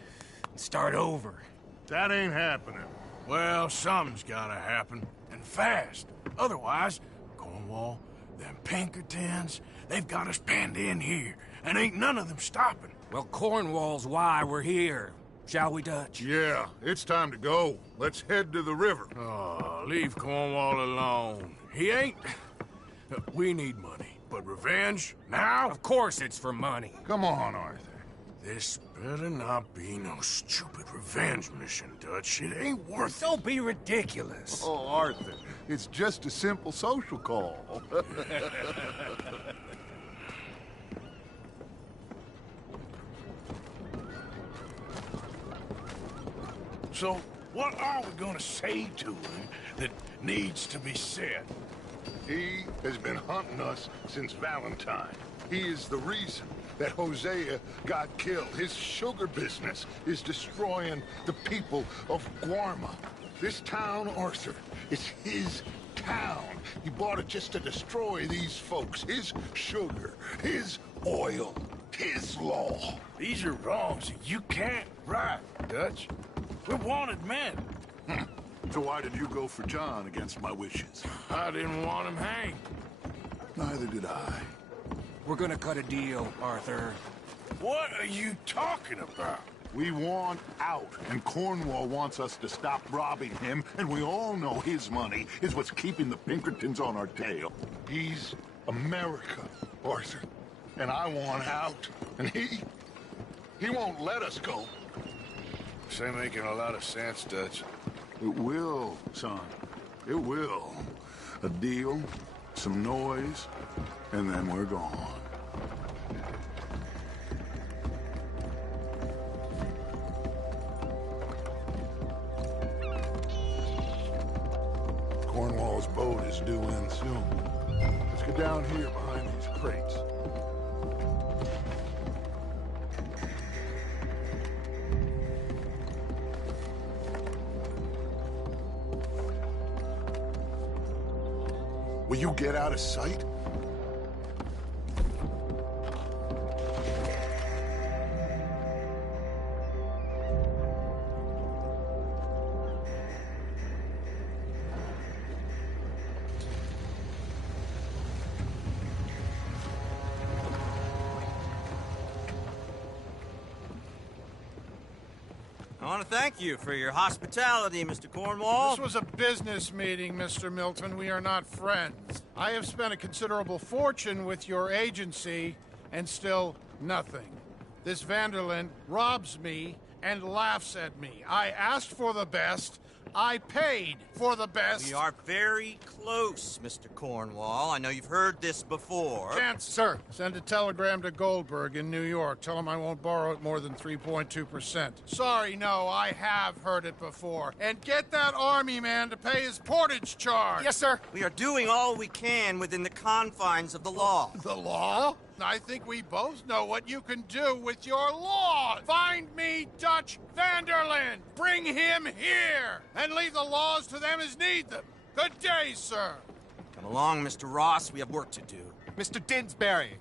and start over. That ain't happening. Well, something's gotta happen, and fast. Otherwise, Cornwall, them Pinkertons, they've got us penned in here, and ain't none of them stopping. Well, Cornwall's why we're here. Shall we, Dutch? Yeah, it's time to go. Let's head to the river. Oh, leave Cornwall alone. He ain't... We need money, but revenge, now? Of course it's for money. Come on, Arthur. This better not be no stupid revenge mission, Dutch. It ain't worth it. Don't be ridiculous. Oh, Arthur, it's just a simple social call. So, what are we gonna say to him that needs to be said? He has been hunting us since Valentine. He is the reason that Hosea got killed. His sugar business is destroying the people of Guarma. This town, Arthur, is his town. He bought it just to destroy these folks. His sugar, his oil, his law. These are wrongs that you can't right, Dutch. We're wanted men. So why did you go for John against my wishes? I didn't want him hanged. Neither did I. We're gonna cut a deal, Arthur. What are you talking about? We want out, and Cornwall wants us to stop robbing him, and we all know his money is what's keeping the Pinkertons on our tail. He's America, Arthur, and I want out, and he won't let us go. This ain't making a lot of sense, Dutch. It will, son. It will. A deal, some noise, and then we're gone. Cornwall's boat is due in soon. Let's get down here behind these crates. Will you get out of sight? I want to thank you for your hospitality, Mr. Cornwall. This was a business meeting, Mr. Milton. We are not friends. I have spent a considerable fortune with your agency, and still nothing. This Vanderlyn robs me and laughs at me. I asked for the best. I paid for the best. We are very close, Mr. Cornwall. I know you've heard this before. Chance, sir. Send a telegram to Goldberg in New York. Tell him I won't borrow it more than 3.2%. Sorry, no, I have heard it before. And get that army man to pay his portage charge. Yes, sir. We are doing all we can within the confines of the law. The law? I think we both know what you can do with your law. Find me Dutch Vanderlyn. Bring him here. And leave the laws to them as need them. Good day, sir. Come along, Mr. Ross. We have work to do. Mr. Didsbury.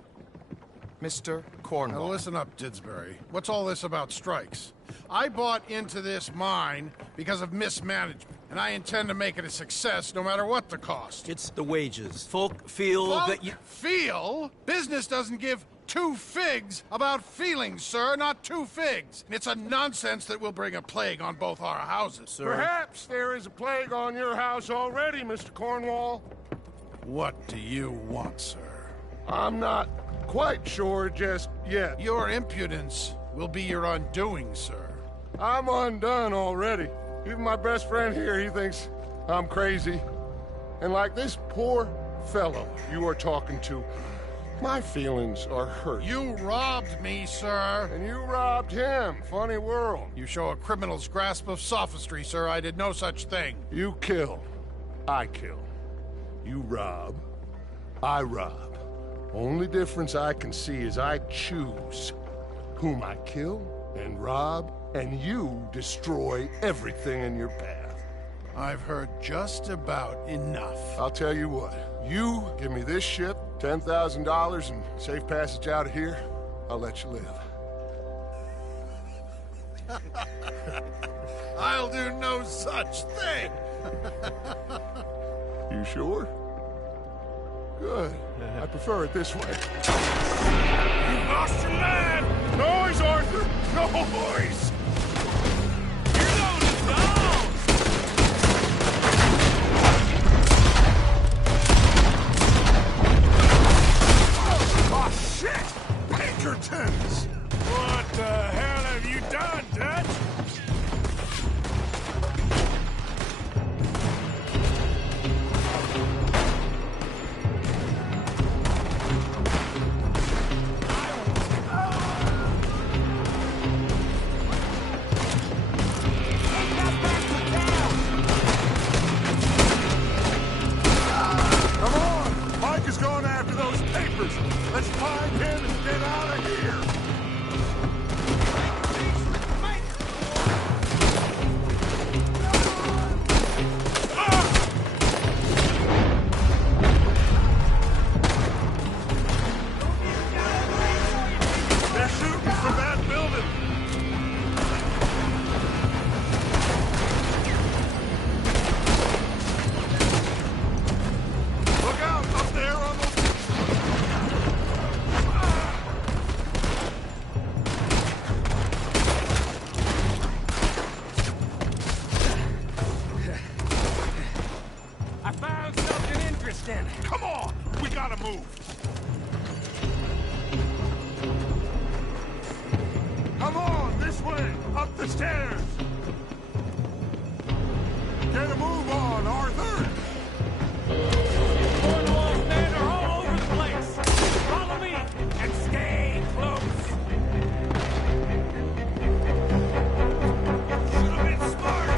Mr. Cornwall. Now listen up, Didsbury. What's all this about strikes? I bought into this mine because of mismanagement, and I intend to make it a success no matter what the cost. It's the wages. Folk feel that you... Feel? Business doesn't give two figs about feelings, sir, not two figs. It's a nonsense that will bring a plague on both our houses. Sir. Perhaps there is a plague on your house already, Mr. Cornwall. What do you want, sir? I'm not quite sure just yet. Your impudence will be your undoing, sir. I'm undone already. Even my best friend here, he thinks I'm crazy. And like this poor fellow you are talking to, my feelings are hurt. You robbed me, sir. And you robbed him. Funny world. You show a criminal's grasp of sophistry, sir. I did no such thing. You kill. I kill. You rob. I rob. Only difference I can see is I choose whom I kill and rob, and you destroy everything in your path. I've heard just about enough. I'll tell you what. You give me this ship, $10,000, and safe passage out of here, I'll let you live. I'll do no such thing. You sure? Good. I prefer it this way. You lost your man! Noise, Arthur! Noise! You're loaded down! Oh, shit! Pinkertons! What the hell have you done, Dutch? Let's find him and get out of here! They're shooting from that building! Look out! Up there on the... Come on! We gotta move! Come on, this way! Up the stairs! Get a move on, Arthur! Cornwall's men are all over the place! Follow me and stay close! Should have been smart!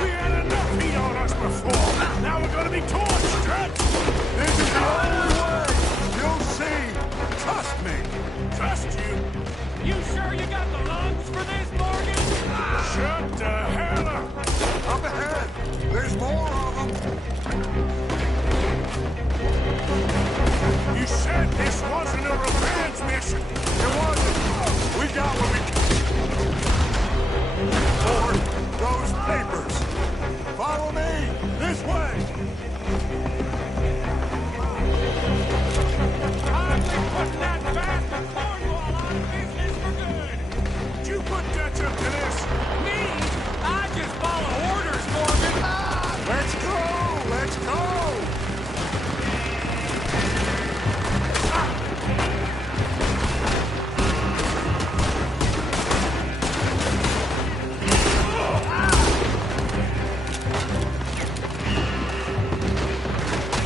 We had enough heat on us before! Now we're gonna be torched, Dutch! This is the only way! You'll see! Trust me! Trust you? You sure you got the lungs for this, Morgan? Shut the hell up! Up ahead! There's more of them! You said this wasn't a revenge mission! It wasn't! We got what we... For those papers! Follow me! This way! Putting that bastard Cornwall out of business for good! Did you put Dutch up to this? Me? I just follow orders, Morgan! Let's go! Let's go!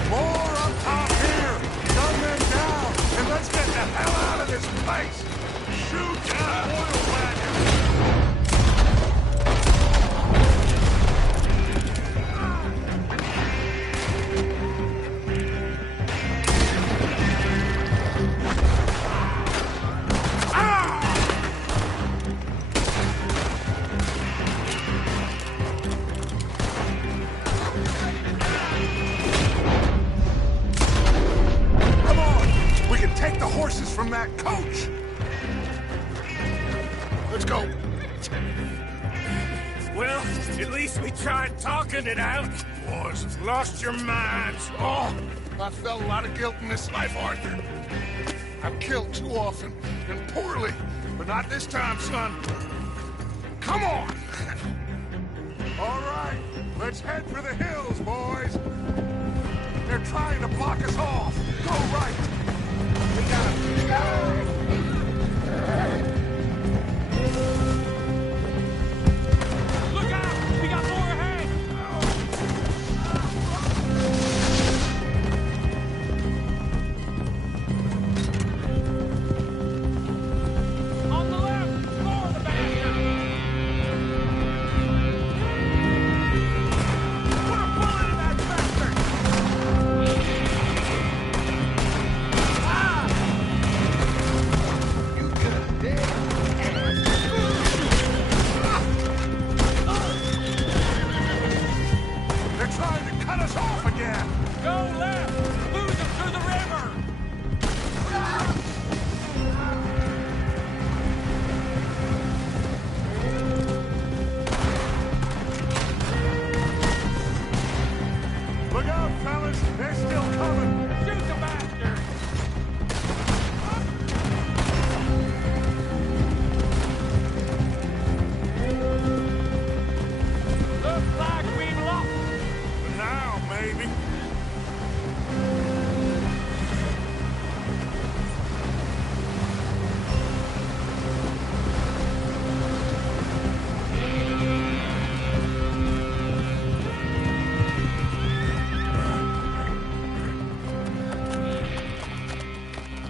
More up top here! Gunmen down! And let's get the hell out of this place! Shoot that oil wagon! Come on! We can take the horses from that coach! Let's go! Well, at least we tried talking it out. Boys have lost your minds. Oh, I felt a lot of guilt in this life, Arthur. I've killed too often, and poorly, but not this time, son. Come on! All right, let's head for the hills, boys. They're trying to block us off! Go right! We gotta... Look out! We got more ahead! On the left! More of the bastard! Put a bullet in that bastard! Ah! You could They're trying to cut us off again! Go left! Lose them through the river! Look out, fellas! They're still coming! Shoot the bastards! Looks like we've lost them. Now, maybe.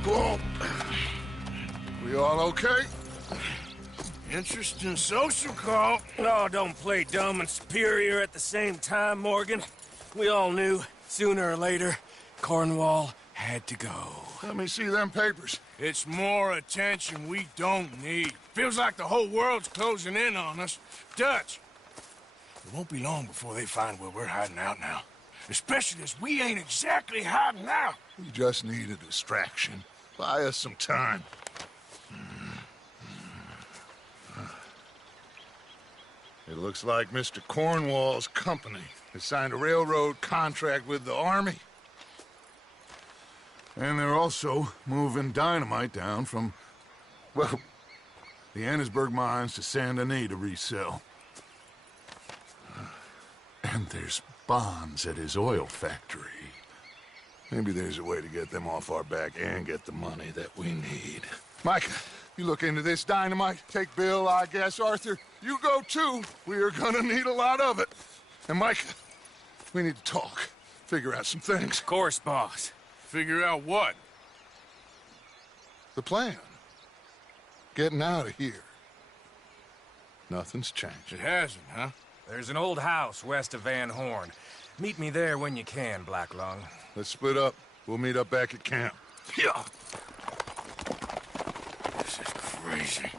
Well, we all okay? Interesting social call. Oh, don't play dumb and superior at the same time, Morgan. We all knew, sooner or later, Cornwall had to go. Let me see them papers. It's more attention we don't need. Feels like the whole world's closing in on us. Dutch, it won't be long before they find where we're hiding out now. Especially as we ain't exactly hiding out. We just need a distraction. Buy us some time. It looks like Mr. Cornwall's company has signed a railroad contract with the Army. And they're also moving dynamite down from, well, the Annesburg mines to Saint Denis to resell. And there's bonds at his oil factory. Maybe there's a way to get them off our back and get the money that we need. Mike, you look into this dynamite. Take Bill, I guess. Arthur, you go too. We are gonna need a lot of it. And Mike, we need to talk. Figure out some things. Of course, boss. Figure out what? The plan. Getting out of here. Nothing's changed. It hasn't, huh? There's an old house west of Van Horn. Meet me there when you can, Black Lung. Let's split up. We'll meet up back at camp. Yeah. This is crazy.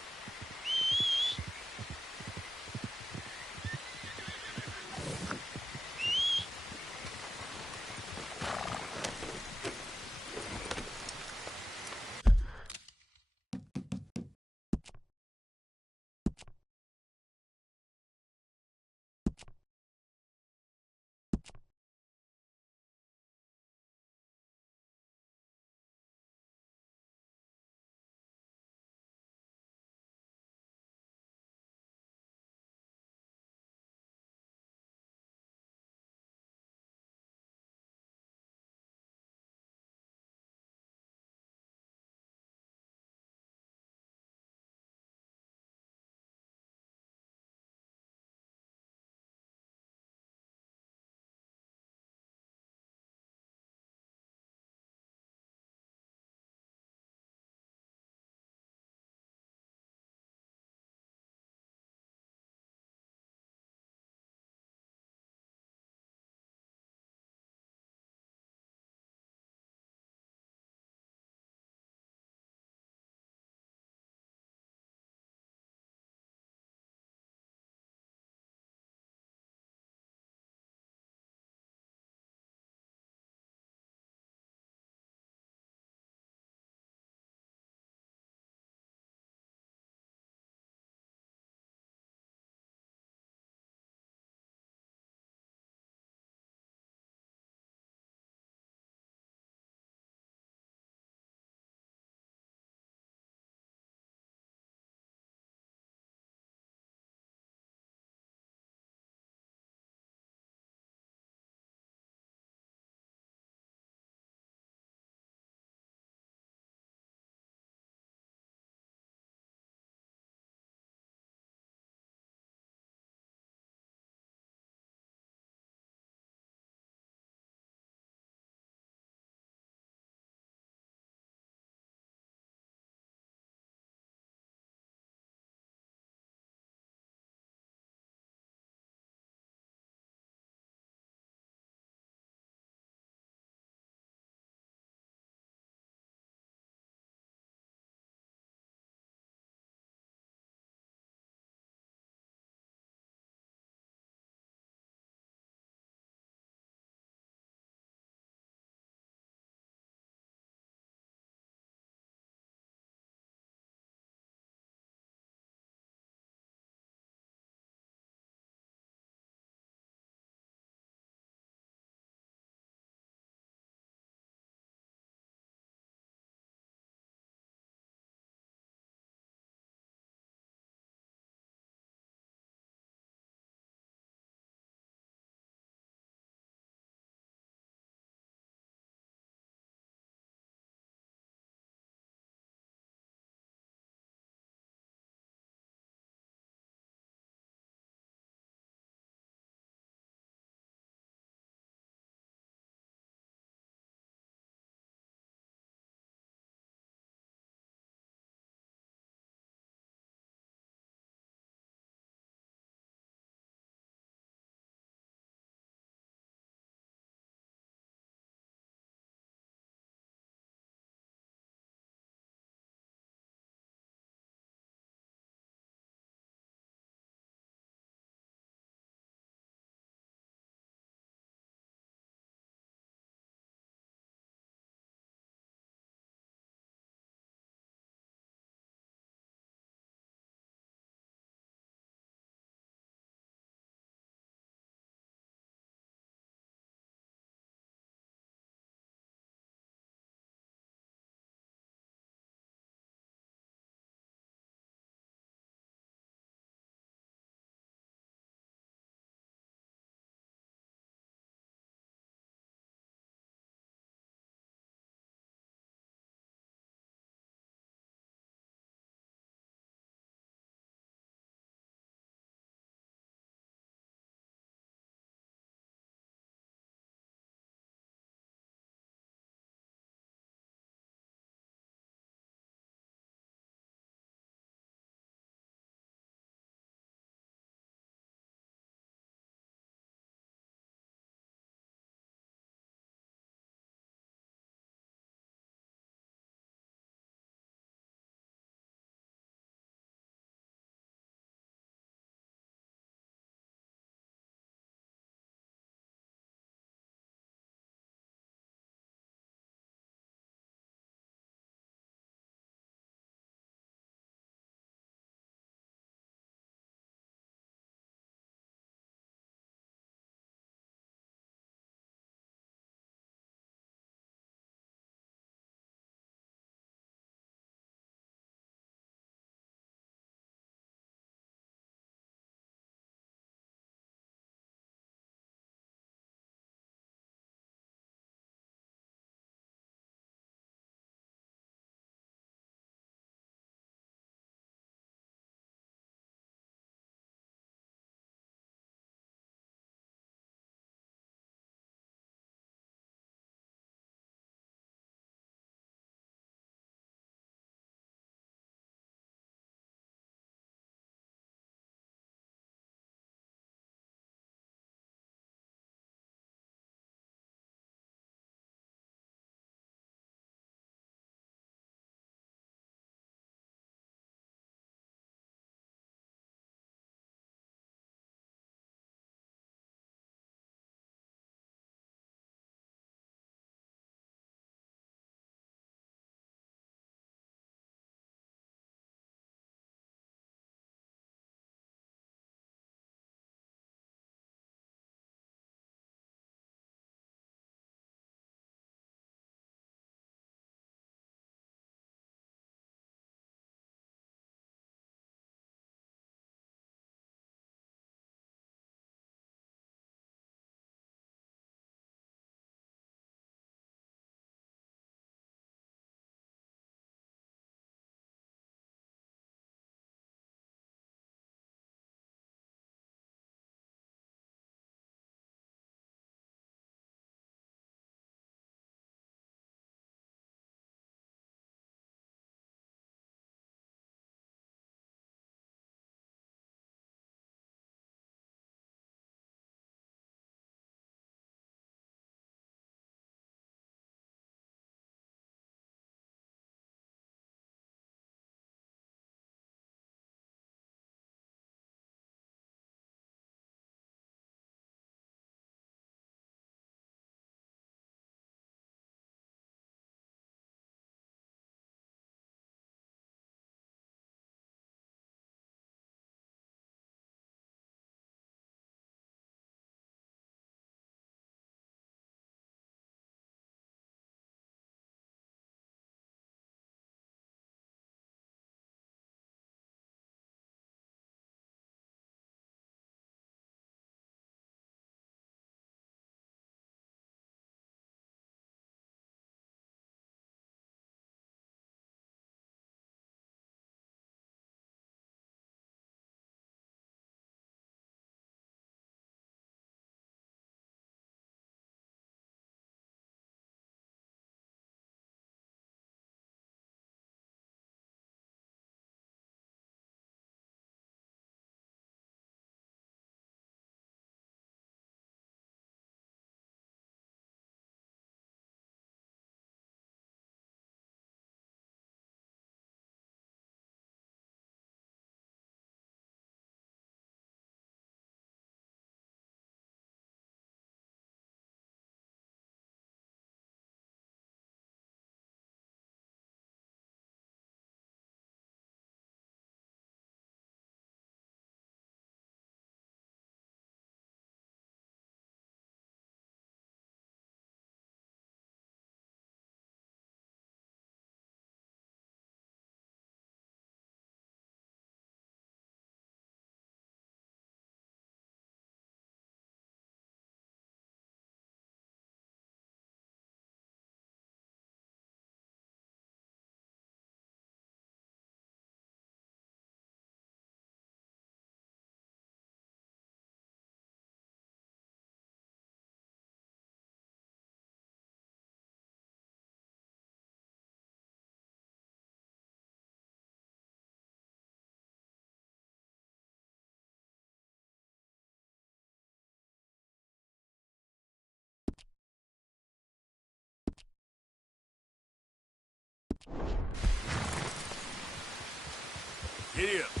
Giddy up.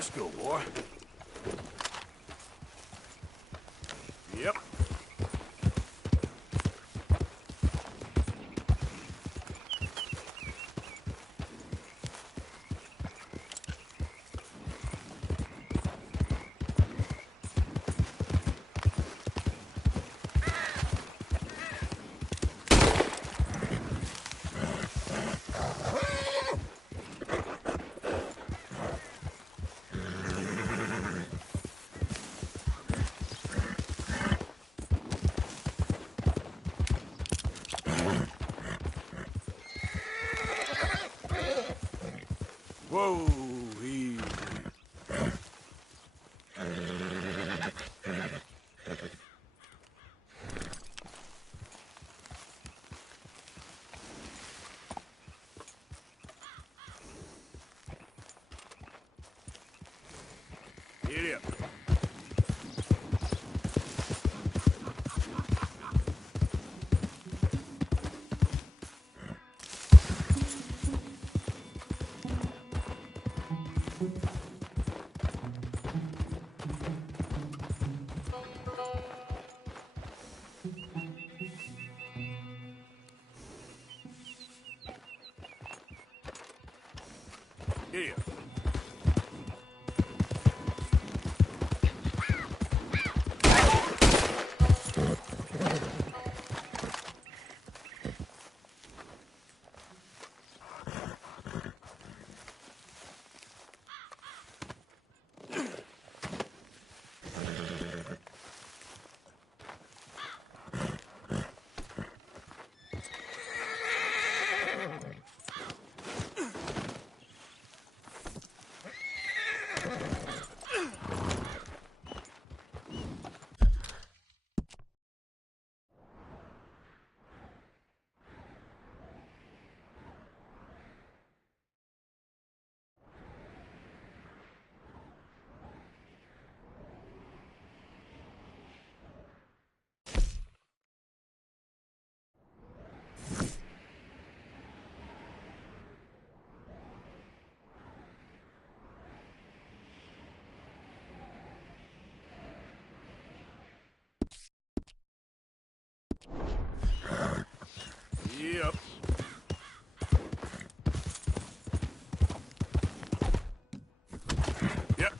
Let's go, boy. Yep. Whoa, easy. Get up. Get up. Yep. Yep.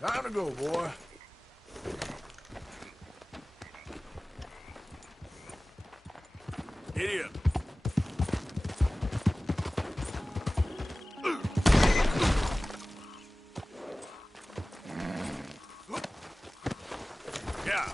Time to go, boy. Giddy up. Yeah.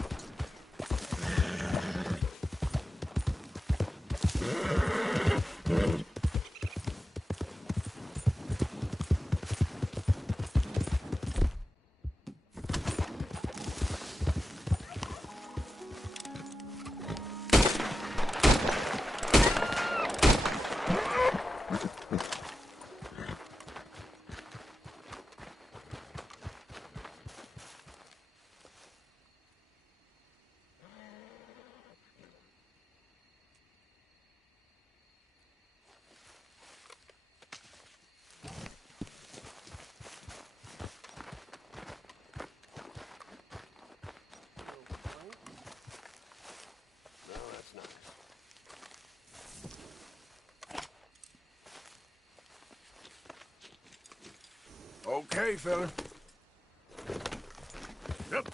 Okay, fella. Yep.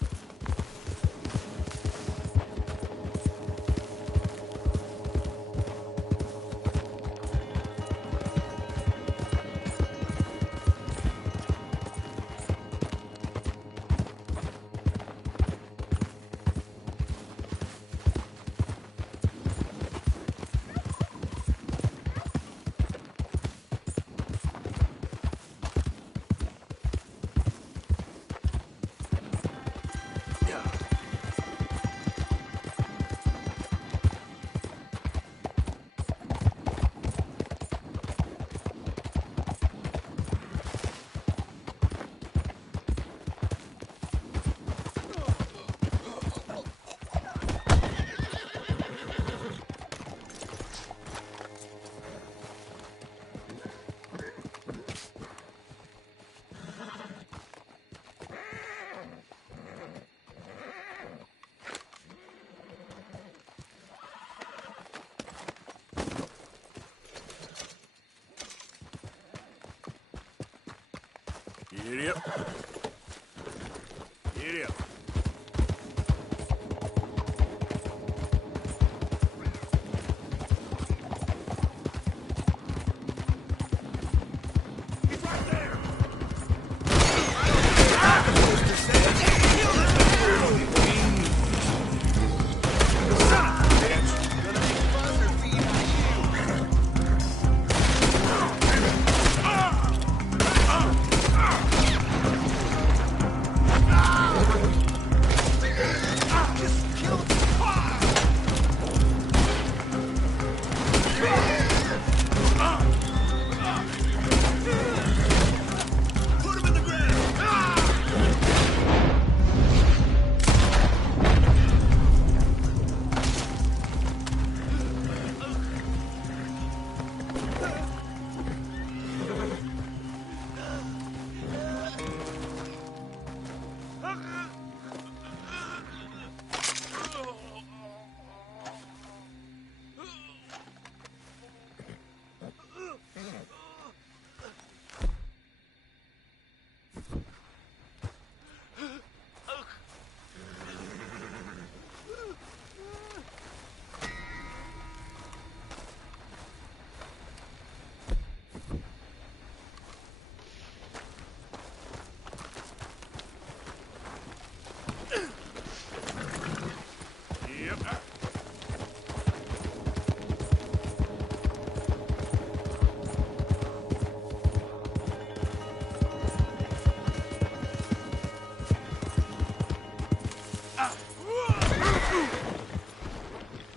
Giddy up. Giddy up. He's right there.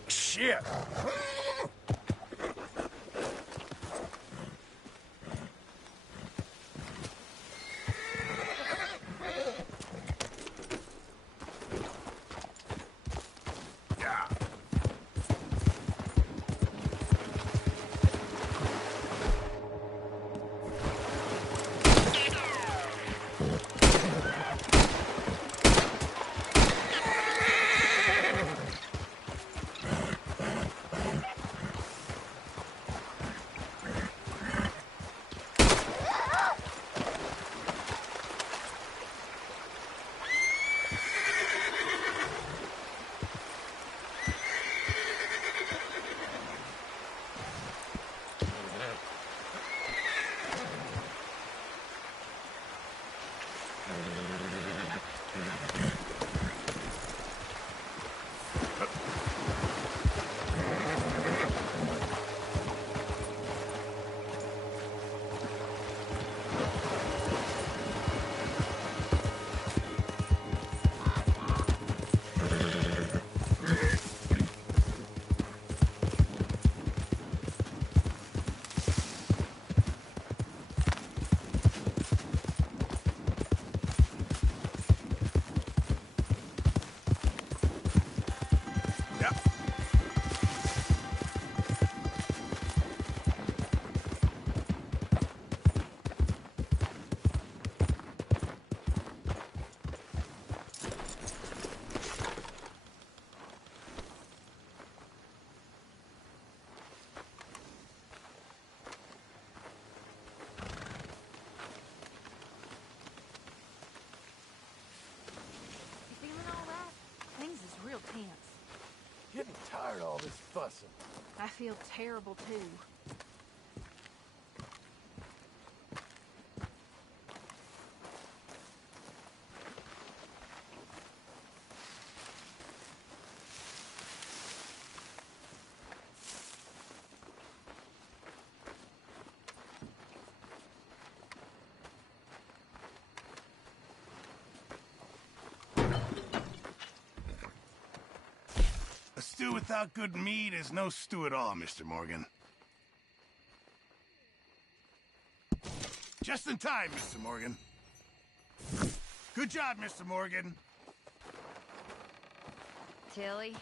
Shit! bussin'. I feel terrible, too. A stew without good meat is no stew at all, Mr. Morgan. Just in time, Mr. Morgan. Good job, Mr. Morgan. Tilly?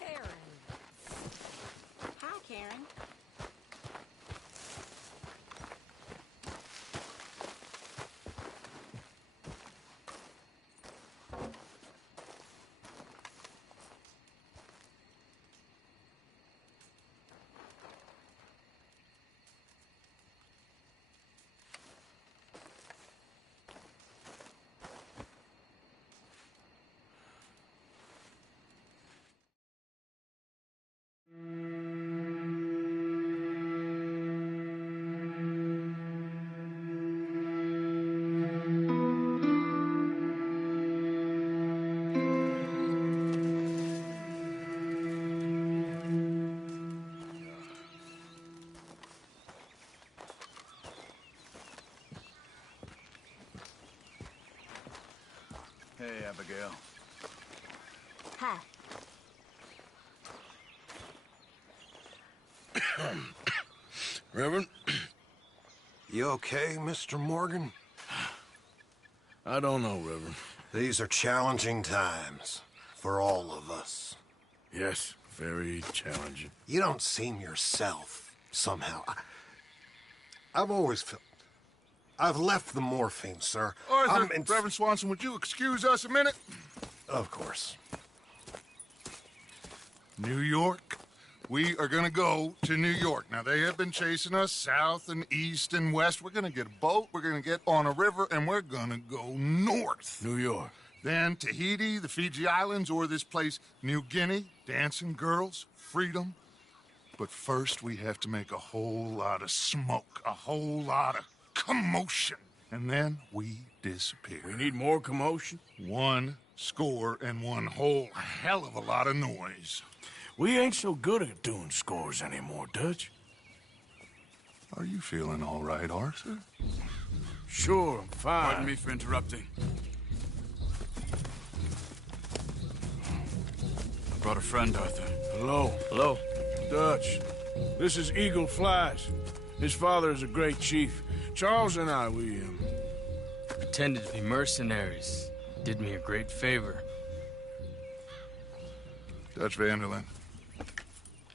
Karen. Hi, Karen. Hey, Abigail. Hi. Reverend? You okay, Mr. Morgan? I don't know, Reverend. These are challenging times for all of us. Yes, very challenging. You don't seem yourself, somehow. I've always felt... I've left the morphine, sir. Arthur, Reverend Swanson, would you excuse us a minute? Of course. New York. We are going to go to New York. Now, they have been chasing us south and east and west. We're going to get a boat, we're going to get on a river, and we're going to go north. New York. Then Tahiti, the Fiji Islands, or this place, New Guinea, dancing girls, freedom. But first, we have to make a whole lot of smoke, a whole lot of commotion. And then we disappear. We need more commotion? 1 score and 1 whole hell of a lot of noise. We ain't so good at doing scores anymore, Dutch. Are you feeling all right, Arthur? Sure, I'm fine. Pardon me for interrupting. I brought a friend, Arthur. Hello. Hello. Dutch. This is Eagle Flies. His father is a great chief. Charles and I, we pretended to be mercenaries. Did me a great favor. Dutch Vanderlyn,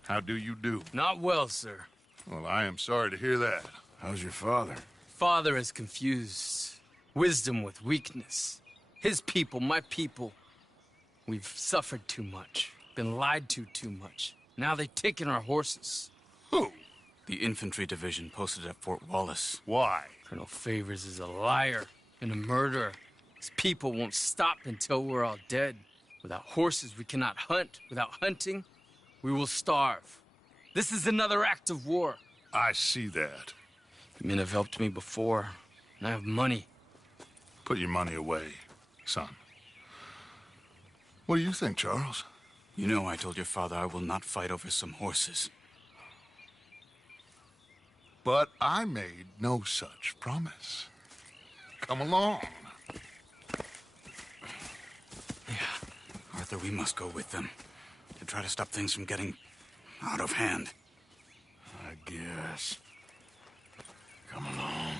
how do you do? Not well, sir. Well, I am sorry to hear that. How's your father? Father has confused wisdom with weakness. His people, my people. We've suffered too much. Been lied to too much. Now they've taken our horses. Who? The infantry division posted at Fort Wallace. Why? Colonel Favors is a liar and a murderer. His people won't stop until we're all dead. Without horses, we cannot hunt. Without hunting, we will starve. This is another act of war. I see that. You men have helped me before, and I have money. Put your money away, son. What do you think, Charles? You know I told your father I will not fight over some horses. But I made no such promise. Come along. Arthur, we must go with them to try to stop things from getting out of hand. I guess. Come along.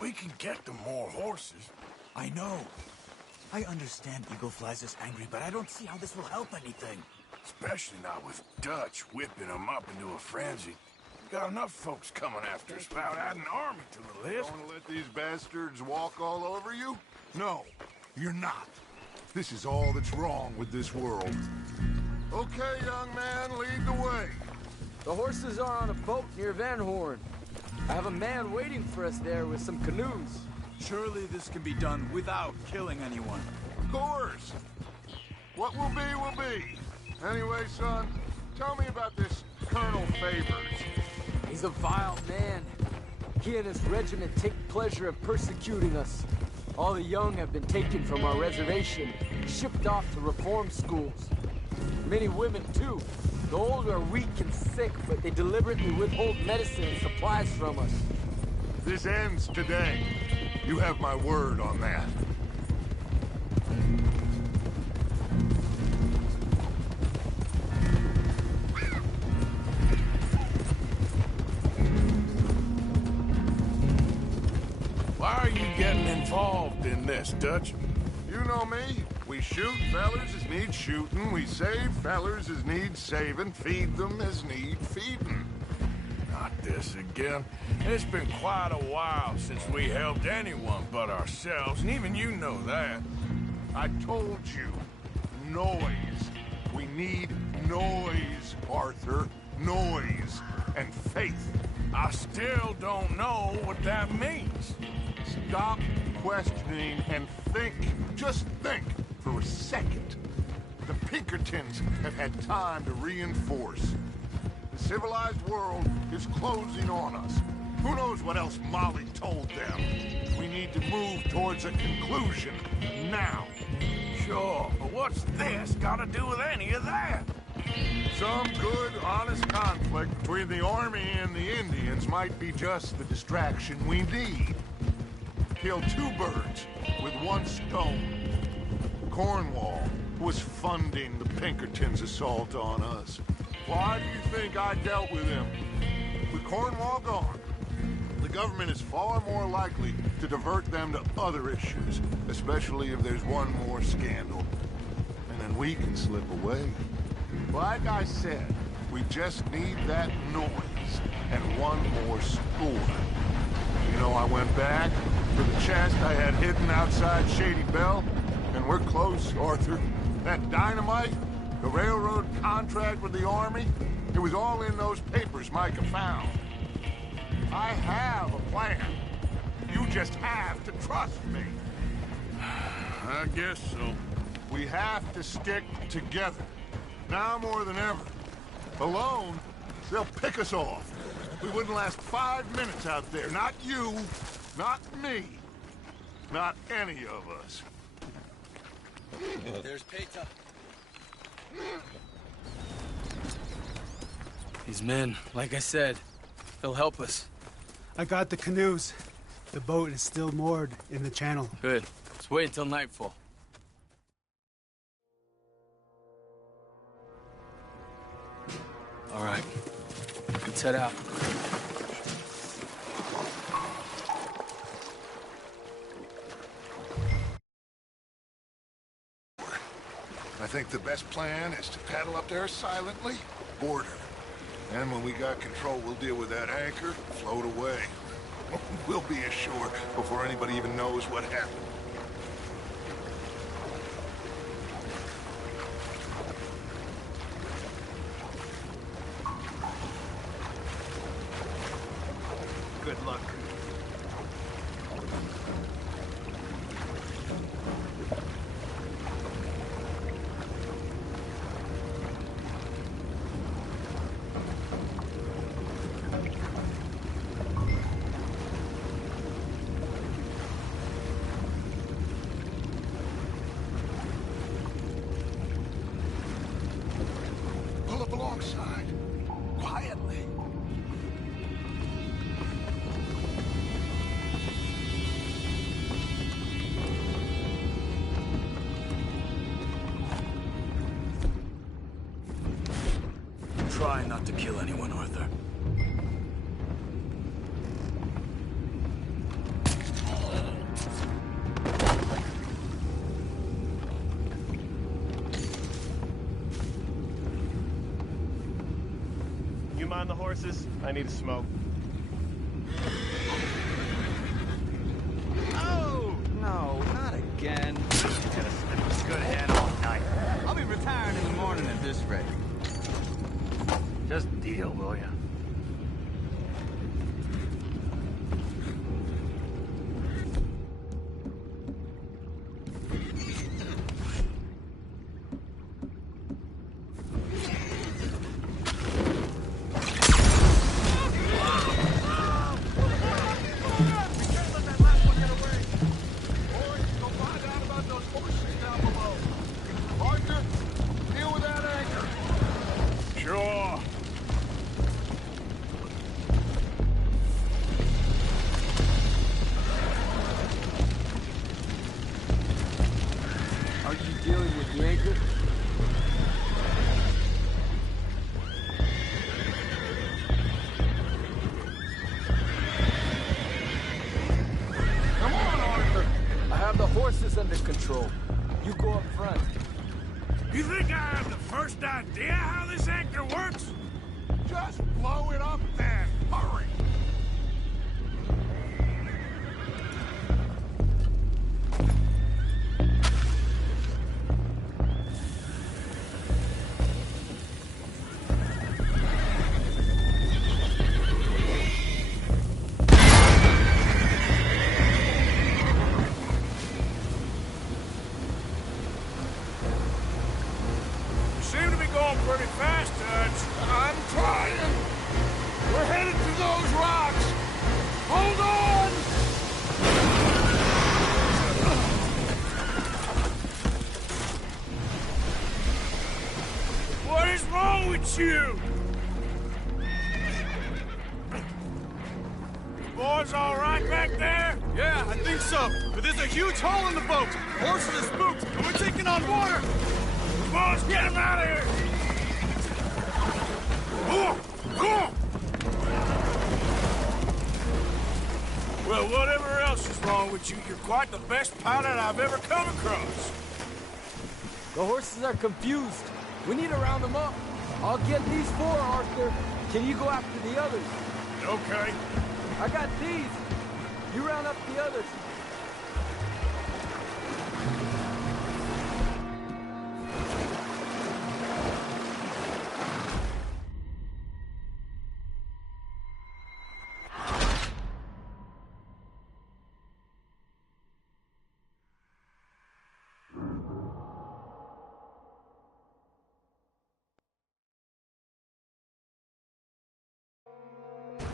We can get them more horses. I know. I understand Eagle Flies is angry, but I don't see how this will help anything. Especially not with Dutch whipping them up into a frenzy. Got enough folks coming after us without adding an army to the list. Want to let these bastards walk all over you? No, you're not. This is all that's wrong with this world. Okay, young man, lead the way. The horses are on a boat near Van Horn. I have a man waiting for us there with some canoes. Surely this can be done without killing anyone. Of course. What will be. Anyway, son, tell me about this Colonel Favors. He's a vile man. He and his regiment take pleasure in persecuting us. All the young have been taken from our reservation, shipped off to reform schools. Many women, too. The old are weak and sick, but they deliberately withhold medicine and supplies from us. This ends today. You have my word on that. Why are you getting involved in this, Dutch? You know me. We shoot fellers as need shooting. We save fellers as need saving. Feed them as need feeding. Not this again. It's been quite a while since we helped anyone but ourselves, and even you know that. I told you. Noise. We need noise, Arthur. Noise and faith. I still don't know what that means. Stop questioning and think. Just think for a second. The Pinkertons have had time to reinforce. The civilized world is closing on us. Who knows what else Molly told them? We need to move towards a conclusion now. Sure, but what's this got to do with any of that? Some good, honest conflict between the army and the Indians might be just the distraction we need. Kill two birds with one stone. Cornwall was funding the Pinkertons' assault on us. Why do you think I dealt with him? With Cornwall gone, the government is far more likely to divert them to other issues, especially if there's one more scandal. And then we can slip away. Like I said, we just need that noise and one more score. You know, I went back for the chest I had hidden outside Shady Belle, and we're close, Arthur. That dynamite, the railroad contract with the army, it was all in those papers Micah found. I have a plan. You just have to trust me. I guess so. We have to stick together. Now more than ever. Alone, they'll pick us off. We wouldn't last 5 minutes out there. Not you, not me, not any of us. There's Peter. These men, like I said, they'll help us. I got the canoes. The boat is still moored in the channel. Good. Let's wait until nightfall. All right. Let's head out. I think the best plan is to paddle up there silently, board her. And when we got control, we'll deal with that anchor, float away. We'll be ashore before anybody even knows what happened. Good luck. Pull up alongside. Quietly. Try not to kill anyone, Arthur. You mind the horses? I need a smoke. Oh, no, not again. Gotta slip a good head all night. I'll be retiring in the morning at this rate. Just deal, will ya? under control. You go up front. You think I have the first idea how this anchor works? Just blow it up then. Hurry. Pretty fast, Dutch. I'm trying. We're headed to those rocks. Hold on! What is wrong with you? Boys all right back there? Yeah, I think so. But there's a huge hole in the boat. Horses are spooked, and we're taking on water. Boys, get him out of here! Well, whatever else is wrong with you, you're quite the best pilot I've ever come across. The horses are confused. We need to round them up. I'll get these 4, Arthur. Can you go after the others? Okay. I got these. You round up the others.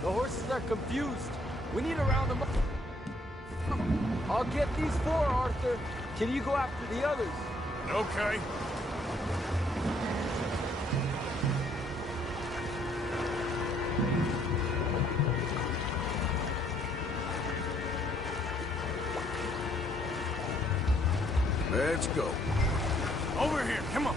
The horses are confused. We need to round them up. I'll get these 4, Arthur. Can you go after the others? Okay. Let's go. Over here, come on.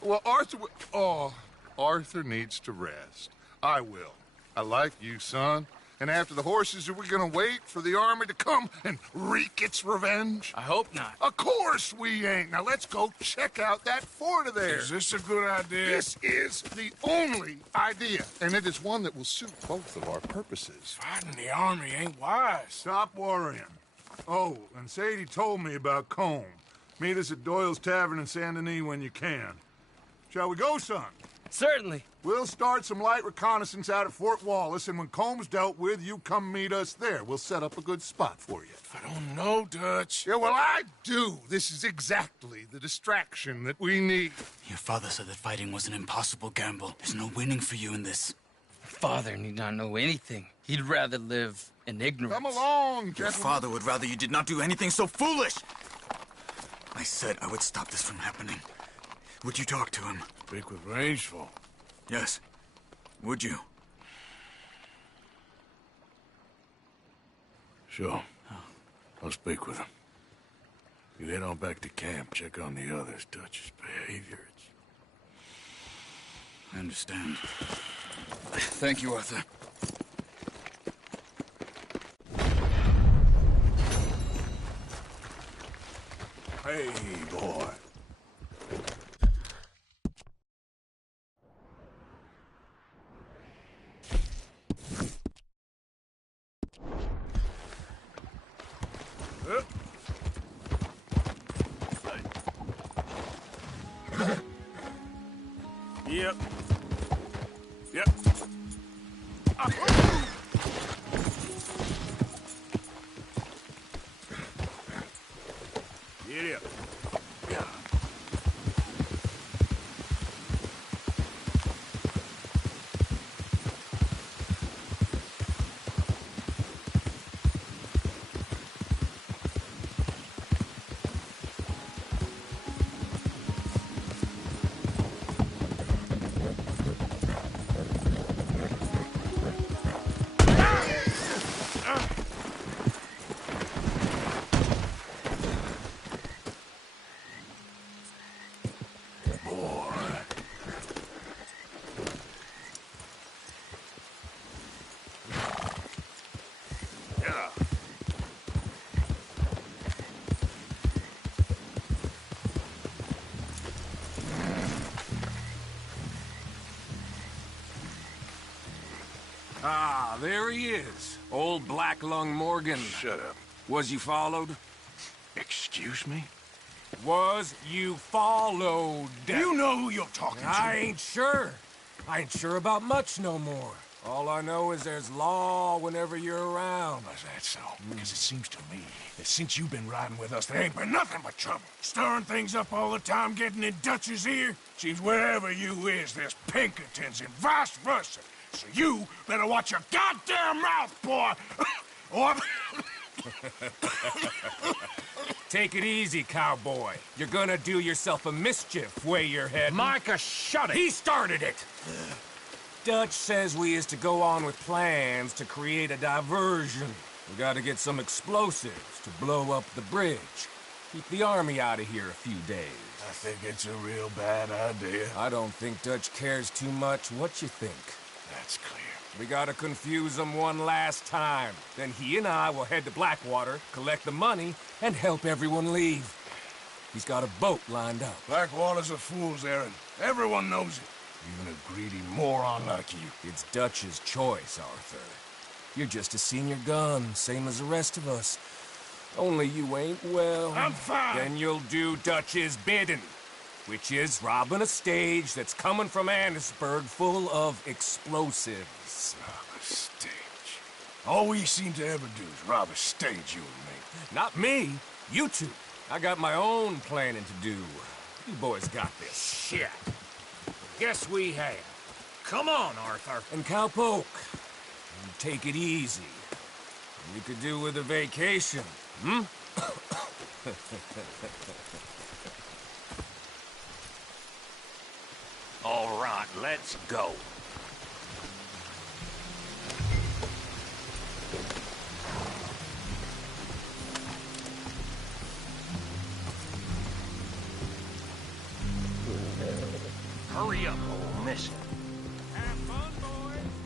Well, Arthur needs to rest. I will. I like you, son. And after the horses, are we gonna wait for the army to come and wreak its revenge? I hope not. Of course we ain't. Now let's go check out that fort of theirs. Is this a good idea? This is the only idea, and it is one that will suit both of our purposes. Fighting the army ain't wise. Stop worrying. Oh, and Sadie told me about Combe. Meet us at Doyle's Tavern in Saint Denis when you can. Shall we go, son? Certainly. We'll start some light reconnaissance out at Fort Wallace, and when Comb's dealt with, you come meet us there. We'll set up a good spot for you. I don't know, Dutch. Yeah, well, I do. This is exactly the distraction that we need. Your father said that fighting was an impossible gamble. There's no winning for you in this. Father need not know anything. He'd rather live in ignorance. Come along, gentlemen. Your father would rather you did not do anything so foolish. I said I would stop this from happening. Would you talk to him? Speak with Rangeful. Yes. Would you? Sure. I'll speak with him. You head on back to camp, check on the others. Dutch's behavior, I understand. Thank you, Arthur. Hey, boy. Yep. Yep. Get up. Yeah. Ah, there he is. Old Black Lung Morgan. Shut up. Was you followed? Excuse me? Was you followed? You know who you're talking to. I ain't sure. I ain't sure about much no more. All I know is there's law whenever you're around. Is that so? Because it seems to me that since you've been riding with us, there ain't been nothing but trouble. Stirring things up all the time, getting in Dutch's ear. Seems wherever you is, there's Pinkertons and vice versa. So you better watch your goddamn mouth, boy! Or... Take it easy, cowboy. You're gonna do yourself a mischief way you're heading. Micah, shut it! He started it! Dutch says we is to go on with plans to create a diversion. We gotta get some explosives to blow up the bridge. Keep the army out of here a few days. I think it's a real bad idea. I don't think Dutch cares too much what you think. That's clear. We gotta confuse him one last time. Then he and I will head to Blackwater, collect the money, and help everyone leave. He's got a boat lined up. Blackwater's a fool's errand. Everyone knows it. Even a greedy moron like you. It's Dutch's choice, Arthur. You're just a senior gun, same as the rest of us. Only you ain't well. I'm fine. Then you'll do Dutch's bidding. Which is robbing a stage that's coming from Annisburg full of explosives. Rob a stage. All we seem to ever do is rob a stage, you and me. Not me. You two. I got my own planning to do. You boys got this. Shit. Guess we have. Come on, Arthur. And Cowpoke, you take it easy. We could do with a vacation, hmm? All right, let's go. Hurry up, old mister. Have fun, boys.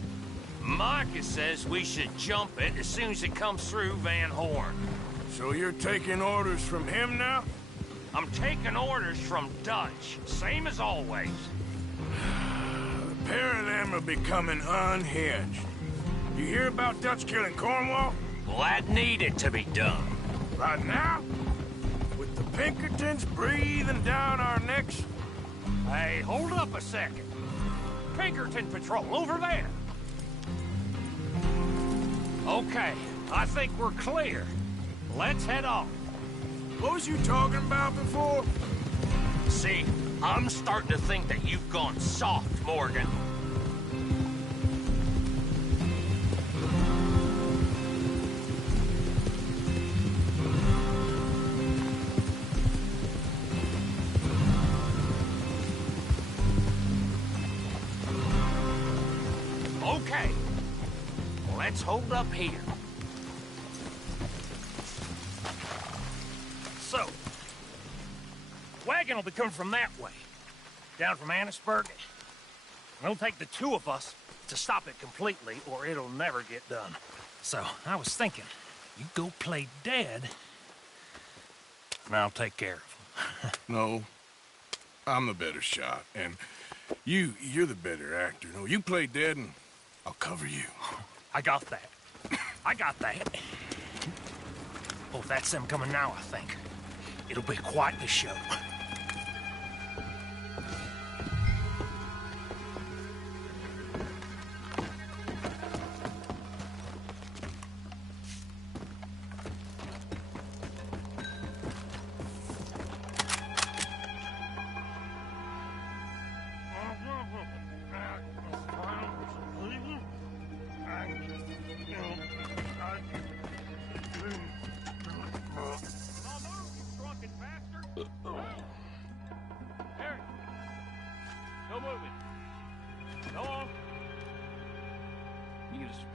Micah says we should jump it as soon as it comes through Van Horn. So you're taking orders from him now? I'm taking orders from Dutch, same as always. The pair of them are becoming unhinged. You hear about Dutch killing Cornwall? Well, that needed to be done. Right now? With the Pinkertons breathing down our necks? Hey, hold up a second. Pinkerton Patrol, over there. Okay, I think we're clear. Let's head off. What was you talking about before? See, I'm starting to think that you've gone soft, Morgan. Okay, let's hold up here. So, wagon will be coming from that way, down from Annisburg. It'll take the two of us to stop it completely, or it'll never get done. So, I was thinking, you go play dead, and I'll take care of him. No, I'm the better shot, and you're the better actor. No, you play dead, and I'll cover you. I got that. I got that. Oh, that's them coming now, I think. It'll be quite the show.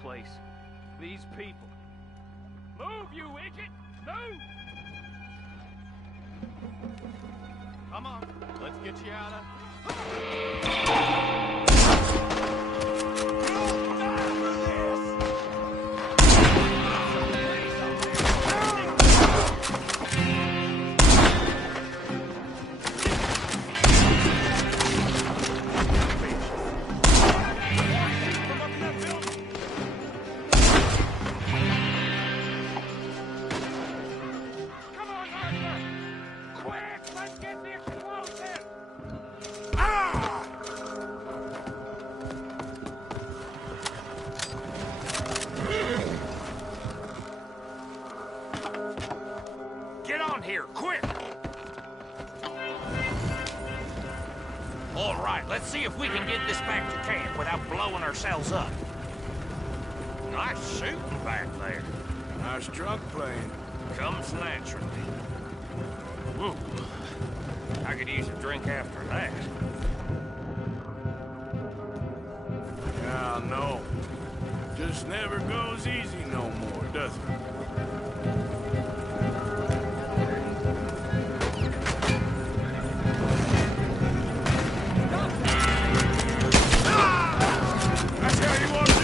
Place. These people. Move, you idiot! Move! Come on, let's get you out of... Get on here, quick! All right, let's see if we can get this back to camp without blowing ourselves up. Nice shooting back there. Nice drunk playing. Comes naturally. Ooh, I could use a drink after that. Yeah, no. Just never goes easy no more, does it? That's how you want to do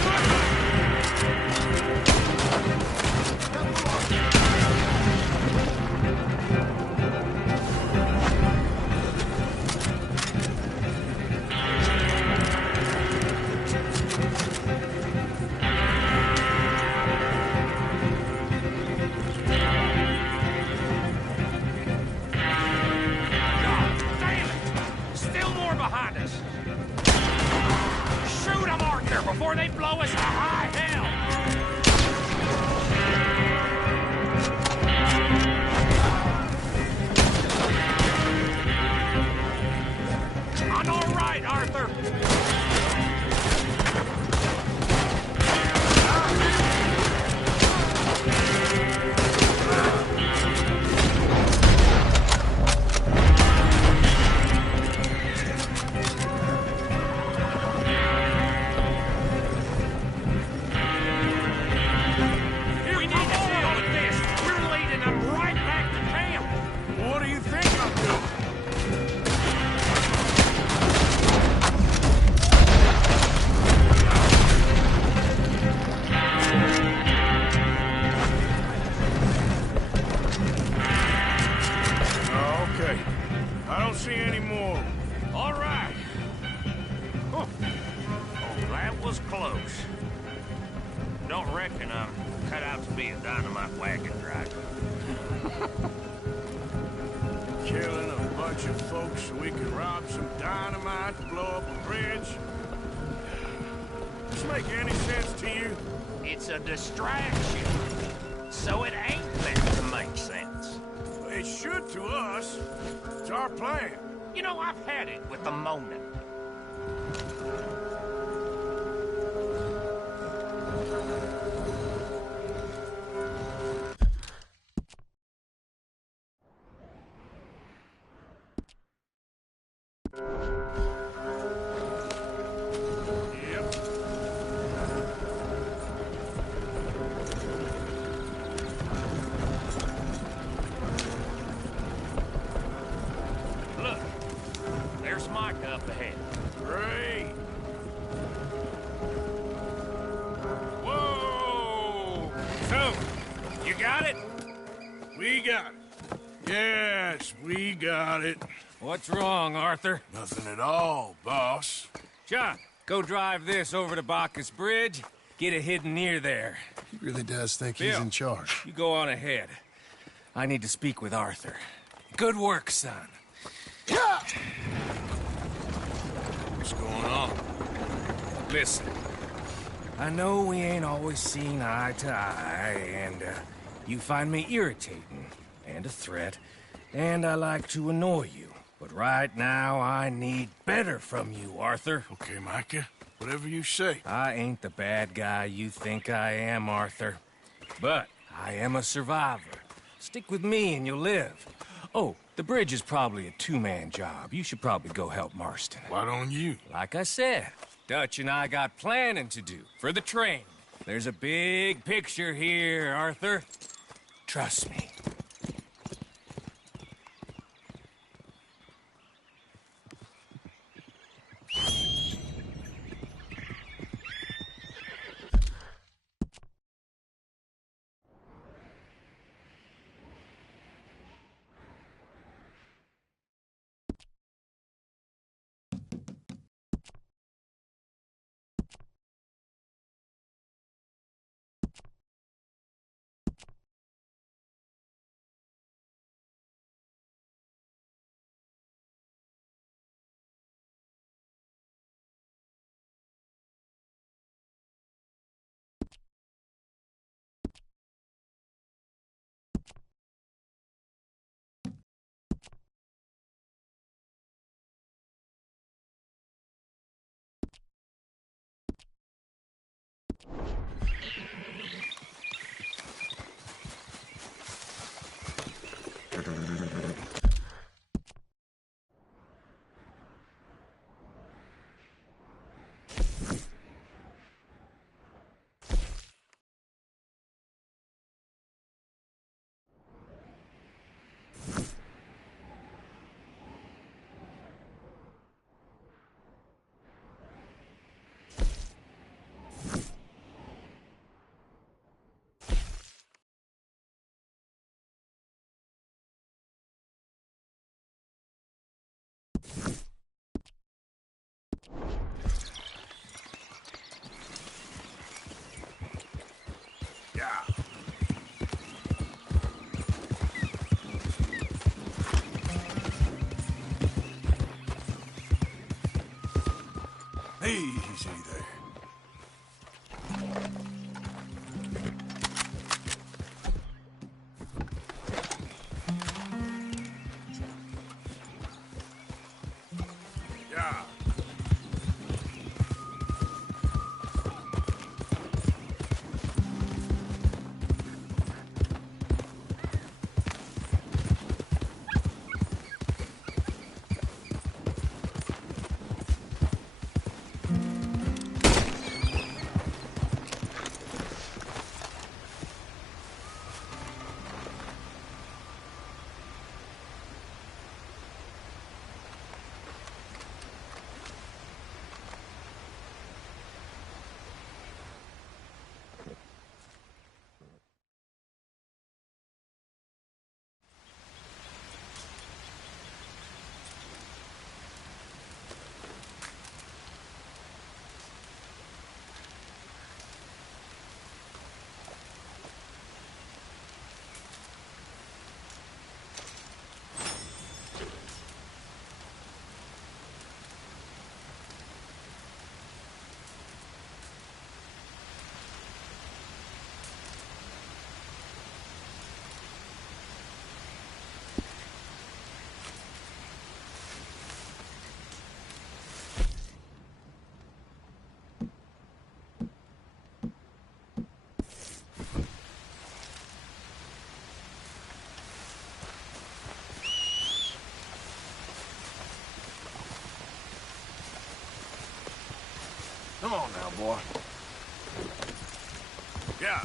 before they blow us to high hell! I'm all right, Arthur! my wagon driver. Killing a bunch of folks so we can rob some dynamite to blow up a bridge? Does this make any sense to you? It's a distraction. So it ain't meant to make sense. It should to us. It's our plan. You know, I've had it with the moaning. Look, there's Micah up ahead. Great. Whoa! So, you got it? We got it. Yes, we got it. What's wrong, Arthur? Nothing at all, boss. John, go drive this over to Bacchus Bridge. Get it hidden near there. He really does think Bill, he's in charge. You go on ahead. I need to speak with Arthur. Good work, son. What's going on? Listen, I know we ain't always seen eye to eye, and you find me irritating and a threat, and I like to annoy you. But right now, I need better from you, Arthur. Okay, Micah. Whatever you say. I ain't the bad guy you think I am, Arthur. But I am a survivor. Stick with me and you'll live. Oh, the bridge is probably a two-man job. You should probably go help Marston. Why don't you? Like I said, Dutch and I got planning to do for the train. There's a big picture here, Arthur. Trust me. Easy there. Yeah. Come on now, boy. Yeah.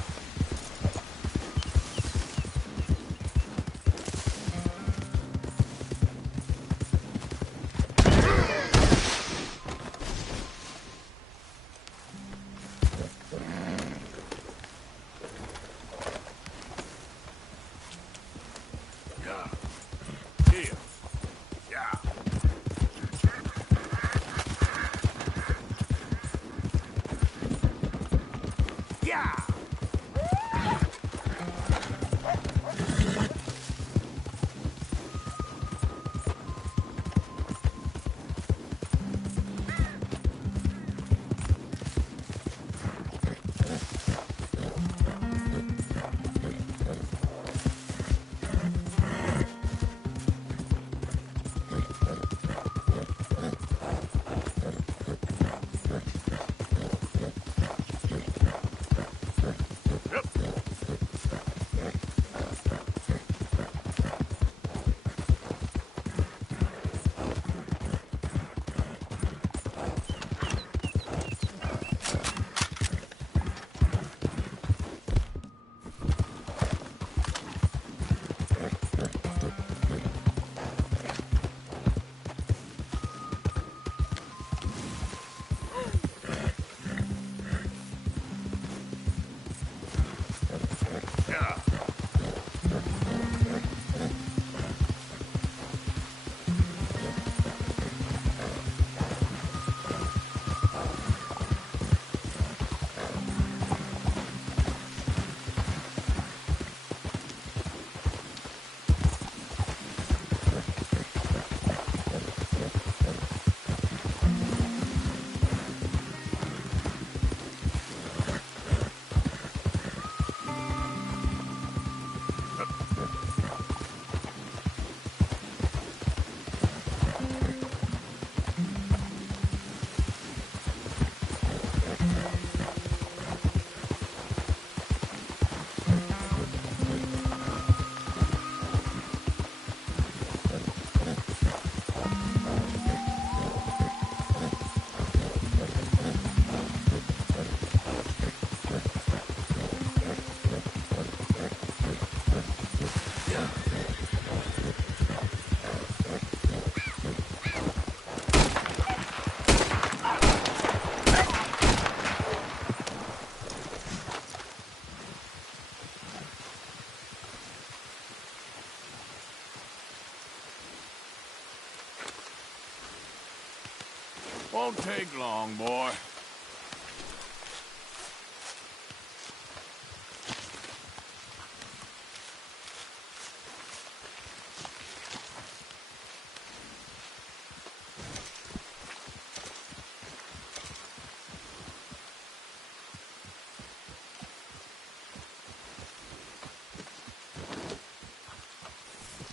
Won't take long, boy.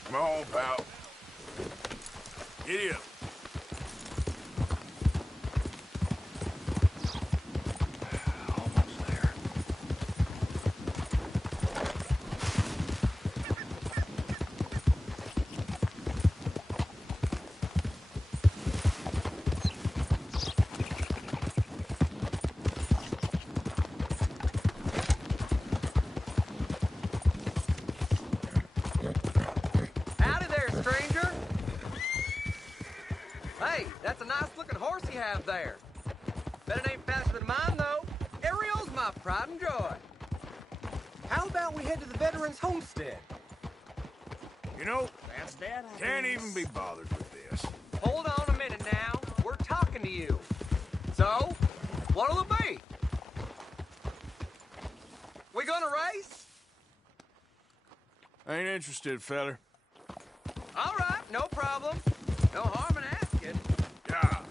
Come on, pal. Giddy up. Howdy there, stranger. Hey, that's a nice-looking horse you have there. Bet it ain't faster than mine, though. Ariel's my pride and joy. How about we head to the veterans' homestead? You know, can't even be bothered with this. Hold on a minute now. We're talking to you. So, what'll it be? We gonna race? Ain't interested, feller. All right, no problem. No harm in asking. Yeah.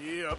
Yep.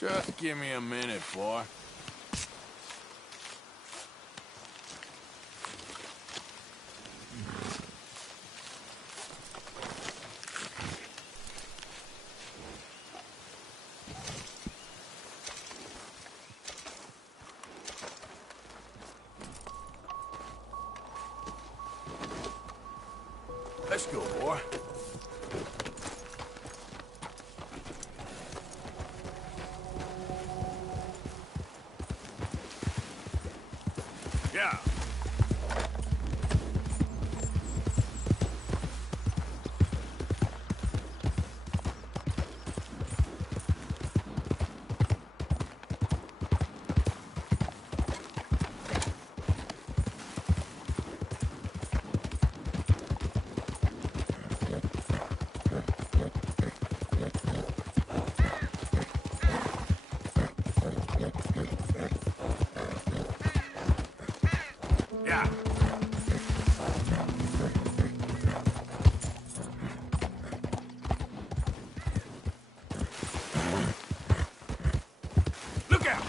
Just give me a minute, boy. Let's go, boy. Yeah. Yeah. Look out!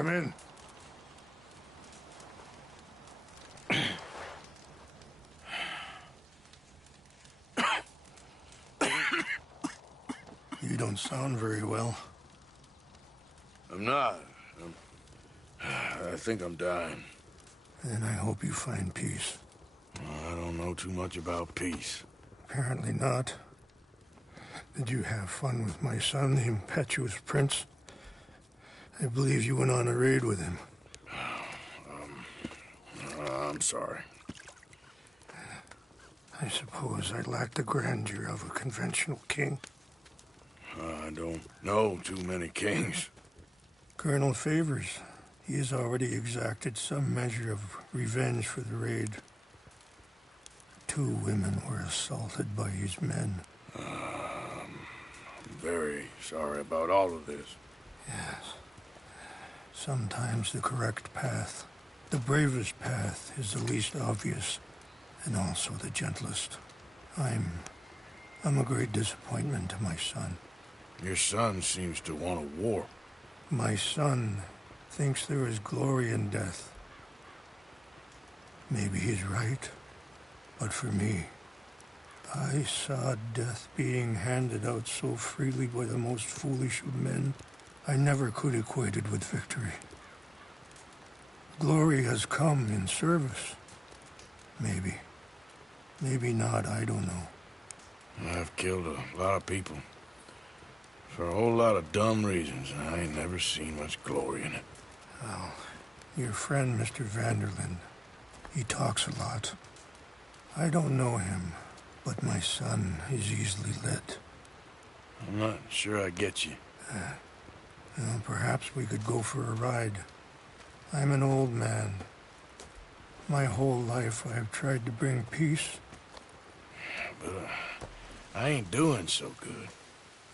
Come in. You don't sound very well. I'm not. I think I'm dying. Then I hope you find peace. I don't know too much about peace. Apparently not. Did you have fun with my son, the impetuous prince? I believe you went on a raid with him. I'm sorry. I suppose I lack the grandeur of a conventional king. I don't know too many kings. Colonel Favors, he has already exacted some measure of revenge for the raid. 2 women were assaulted by his men. I'm very sorry about all of this. Yes. Sometimes the correct path, the bravest path, is the least obvious, and also the gentlest. I'm a great disappointment to my son. Your son seems to want a war. My son thinks there is glory in death. Maybe he's right, but for me, I saw death being handed out so freely by the most foolish of men, I never could equate it with victory. Glory has come in service. Maybe. Maybe not, I don't know. I've killed a lot of people. For a whole lot of dumb reasons, and I ain't never seen much glory in it. Well, your friend, Mr. Vanderlyn, he talks a lot. I don't know him, but my son is easily led. I'm not sure I get you. Well, perhaps we could go for a ride. I'm an old man. My whole life I've tried to bring peace. But I ain't doing so good.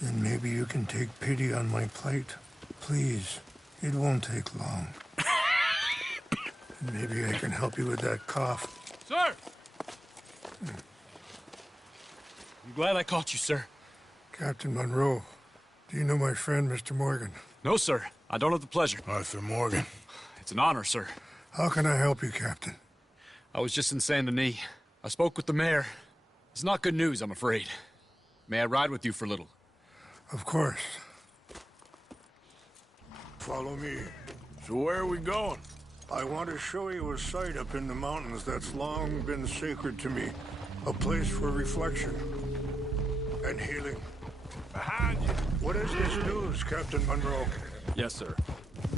Then maybe you can take pity on my plight. Please, it won't take long. Maybe I can help you with that cough. Sir! I'm glad I caught you, sir. Captain Monroe, do you know my friend, Mr. Morgan? No, sir. I don't have the pleasure. Arthur Morgan. It's an honor, sir. How can I help you, Captain? I was just in Saint Denis. I spoke with the mayor. It's not good news, I'm afraid. May I ride with you for a little? Of course. Follow me. So where are we going? I want to show you a site up in the mountains that's long been sacred to me. A place for reflection and healing. Behind you. What is this news, Captain Monroe? Yes, sir.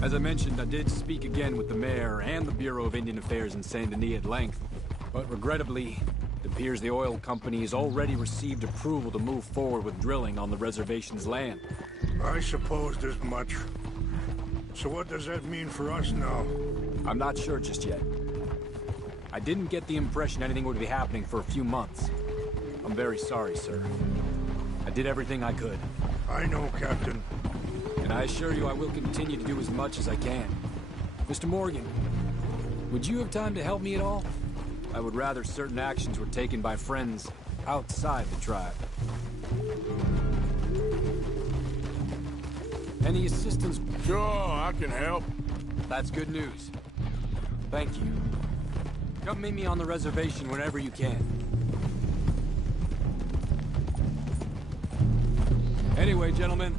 As I mentioned, I did speak again with the mayor and the Bureau of Indian Affairs in Saint Denis at length. But regrettably, it appears the oil company has already received approval to move forward with drilling on the reservation's land. I supposed as much. So what does that mean for us now? I'm not sure just yet. I didn't get the impression anything would be happening for a few months. I'm very sorry, sir. I did everything I could. I know, Captain. And I assure you I will continue to do as much as I can. Mr. Morgan, would you have time to help me at all? I would rather certain actions were taken by friends outside the tribe. Any assistance? Sure, I can help. That's good news. Thank you. Come meet me on the reservation whenever you can. Anyway, gentlemen,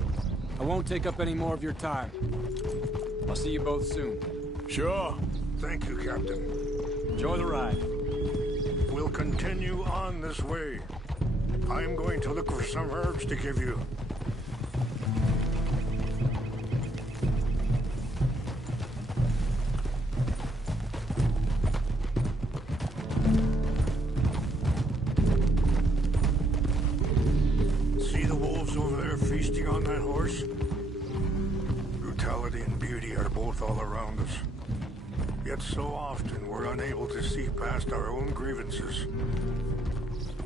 I won't take up any more of your time. I'll see you both soon. Sure. Thank you, Captain. Enjoy the ride. We'll continue on this way. I'm going to look for some herbs to give you. See the wolves over there feasting on that horse? Brutality and beauty are both all around us. Yet so often we're unable to see past our own grievances.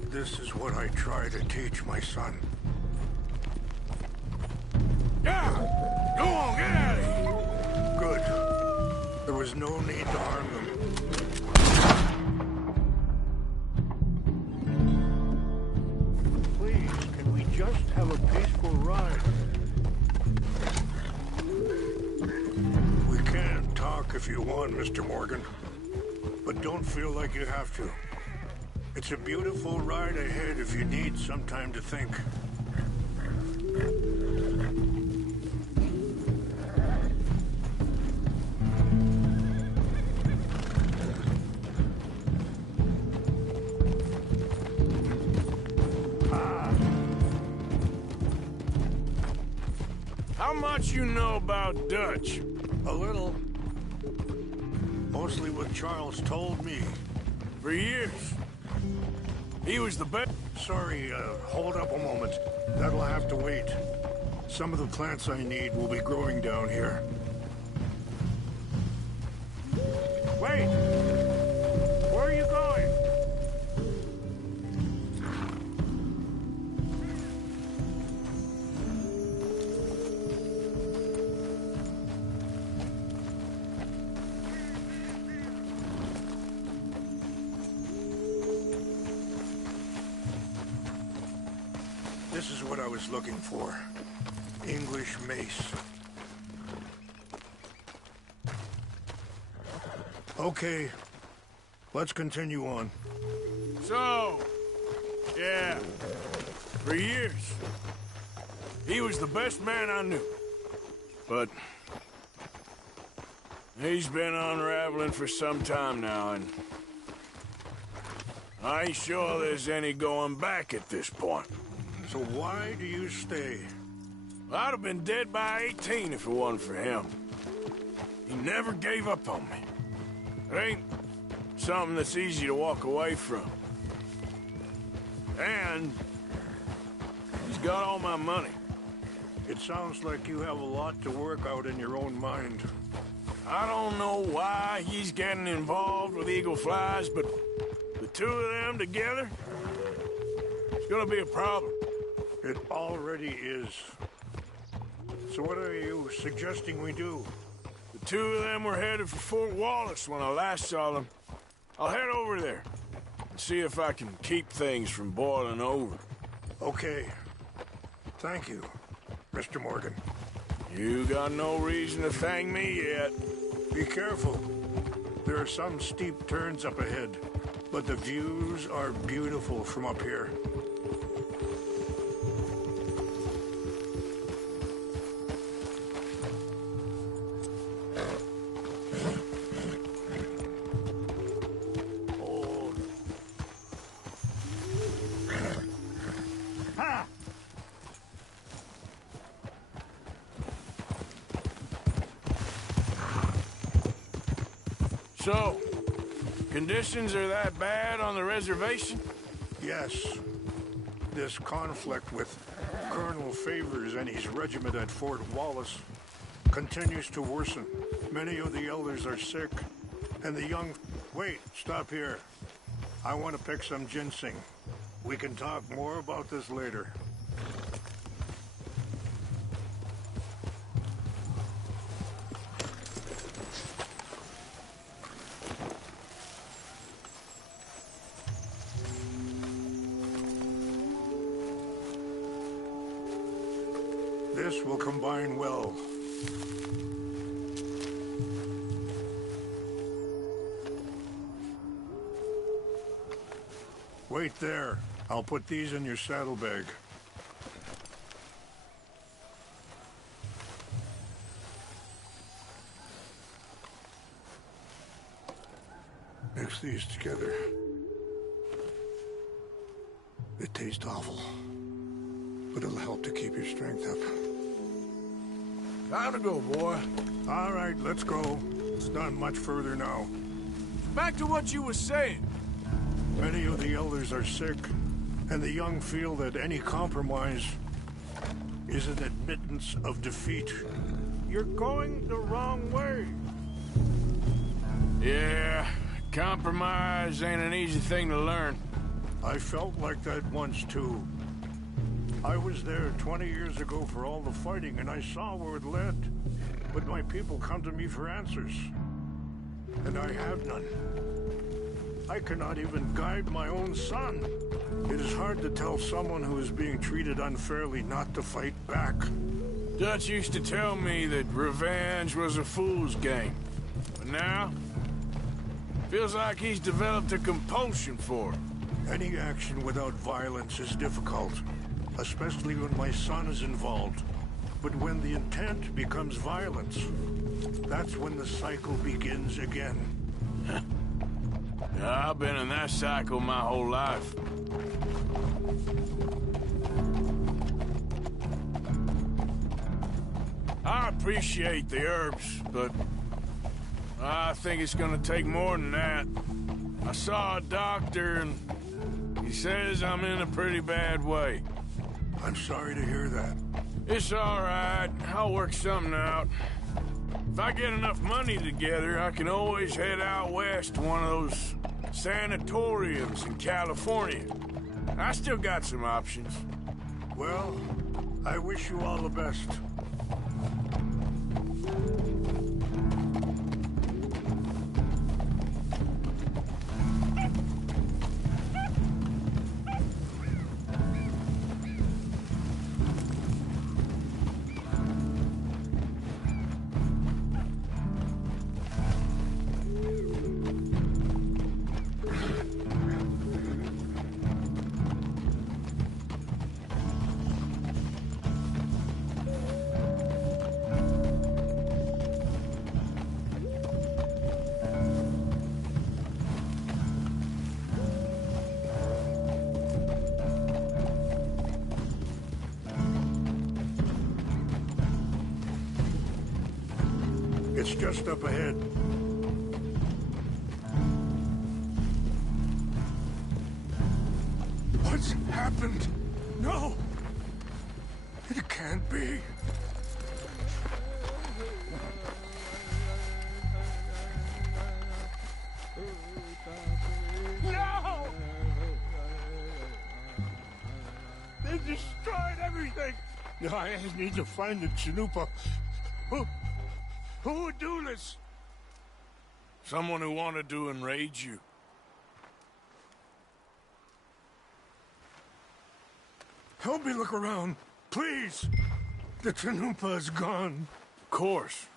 This is what I try to teach my son. Yeah! Go on, get out of here! Good. There was no need to harm them. Please, can we just have a peaceful ride? We can't if you want, Mr. Morgan. But don't feel like you have to. It's a beautiful ride ahead if you need some time to think. How much you know about Dutch? A little. Mostly what Charles told me. For years. He was the best. Sorry, hold up a moment. That'll have to wait. Some of the plants I need will be growing down here. Wait! Where are you going? This is what I was looking for. English mace. Okay, let's continue on. So, yeah, for years, he was the best man I knew. But he's been unraveling for some time now, and I ain't sure there's any going back at this point. So why do you stay? I'd have been dead by 18 if it wasn't for him. He never gave up on me. It ain't something that's easy to walk away from. And he's got all my money. It sounds like you have a lot to work out in your own mind. I don't know why he's getting involved with Eagle Flies, but the two of them together, it's gonna be a problem. It already is. So what are you suggesting we do? The two of them were headed for Fort Wallace when I last saw them. I'll head over there and see if I can keep things from boiling over. Okay. Thank you, Mr. Morgan. You got no reason to thank me yet. Be careful. There are some steep turns up ahead, but the views are beautiful from up here. So, conditions are that bad on the reservation? Yes. This conflict with Colonel Favors and his regiment at Fort Wallace continues to worsen. Many of the elders are sick, and the young... Wait, stop here. I want to pick some ginseng. We can talk more about this later. This will combine well. Wait there. I'll put these in your saddlebag. Mix these together. It tastes awful, but it'll help to keep your strength up. Time to go, boy. All right, let's go. It's not much further now. Back to what you were saying. Many of the elders are sick, and the young feel that any compromise is an admittance of defeat. You're going the wrong way. Yeah, compromise ain't an easy thing to learn. I felt like that once, too. I was there 20 years ago for all the fighting, and I saw where it led. But my people come to me for answers, and I have none. I cannot even guide my own son. It is hard to tell someone who is being treated unfairly not to fight back. Dutch used to tell me that revenge was a fool's game. But now. Feels like he's developed a compulsion for it. Any action without violence is difficult, especially when my son is involved. But when the intent becomes violence, that's when the cycle begins again. Yeah, I've been in that cycle my whole life. I appreciate the herbs, but I think it's gonna take more than that. I saw a doctor and he says I'm in a pretty bad way. I'm sorry to hear that. It's all right. I'll work something out. If I get enough money together, I can always head out west to one of those sanatoriums in California. I still got some options. Well, I wish you all the best. It's just up ahead. What's happened? No! It can't be. No! They destroyed everything! I need to find the Chanupa. Who would do this? Someone who wanted to enrage you. Help me look around, please. The Chanupa is gone. Of course.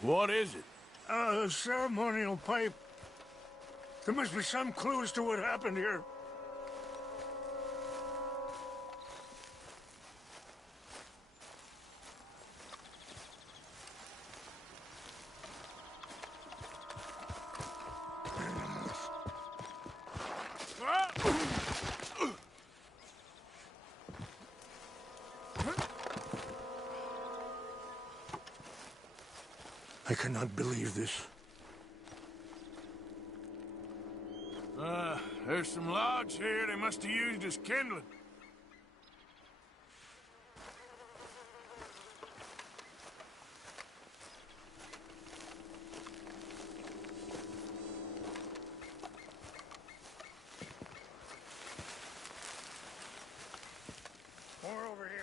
What is it? A ceremonial pipe. There must be some clues to what happened here. I cannot believe this. There's some logs here they must have used as kindling. More over here.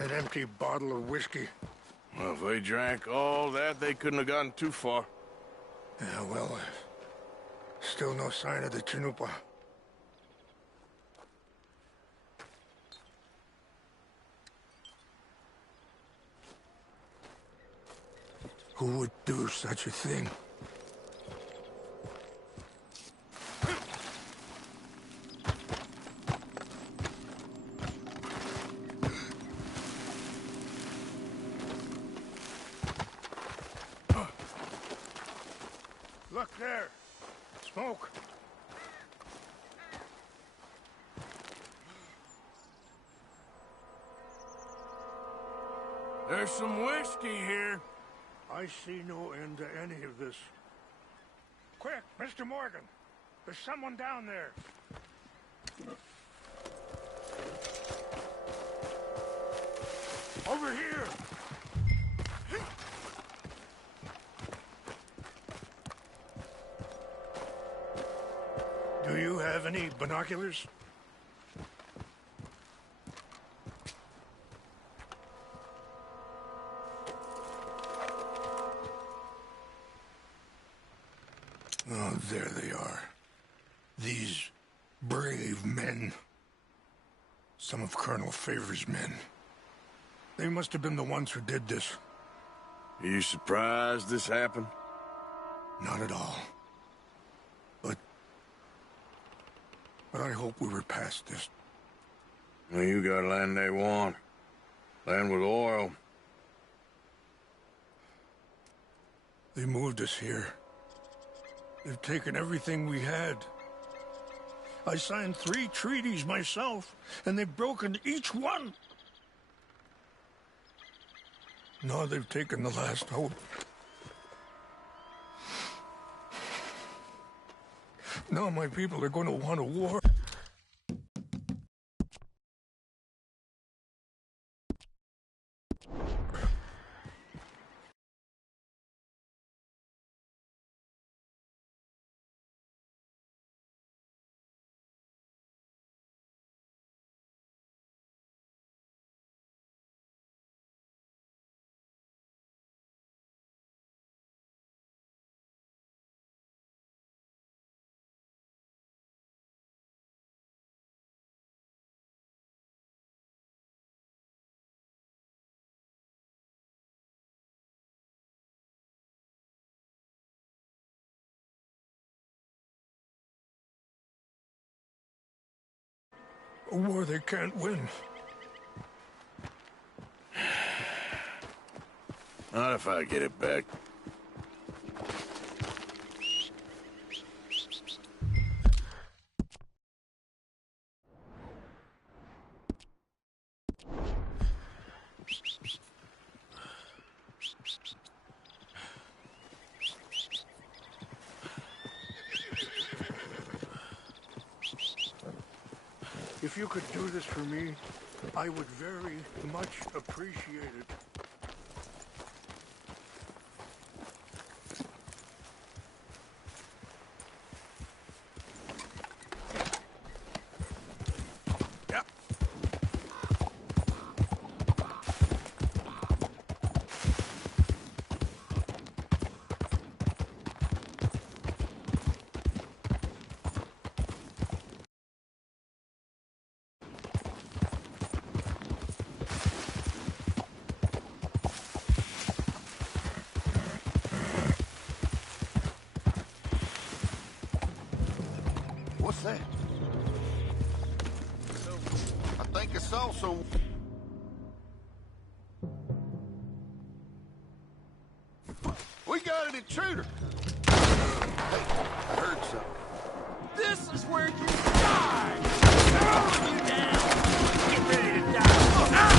An empty bottle of whiskey. Well, if they drank all that, they couldn't have gotten too far. Yeah, well, still no sign of the Chanupa. Who would do such a thing? Look there. Smoke. There's some whiskey here. I see no end to any of this. Quick, Mr. Morgan. There's someone down there. Over here. Do you have any binoculars? Oh, there they are. These brave men. Some of Colonel Favor's men. They must have been the ones who did this. Are you surprised this happened? Not at all. But I hope we were past this. Well, you got land they want. Land with oil. They moved us here. They've taken everything we had. I signed 3 treaties myself, and they've broken each one. Now they've taken the last hope. Now my people are going to want a war. A war they can't win. Not if I get it back. If you could do this for me, I would very much appreciate it. What's that? I think I saw some... We got an intruder! Hey, I heard something. This is where you die! You down! Get ready to die!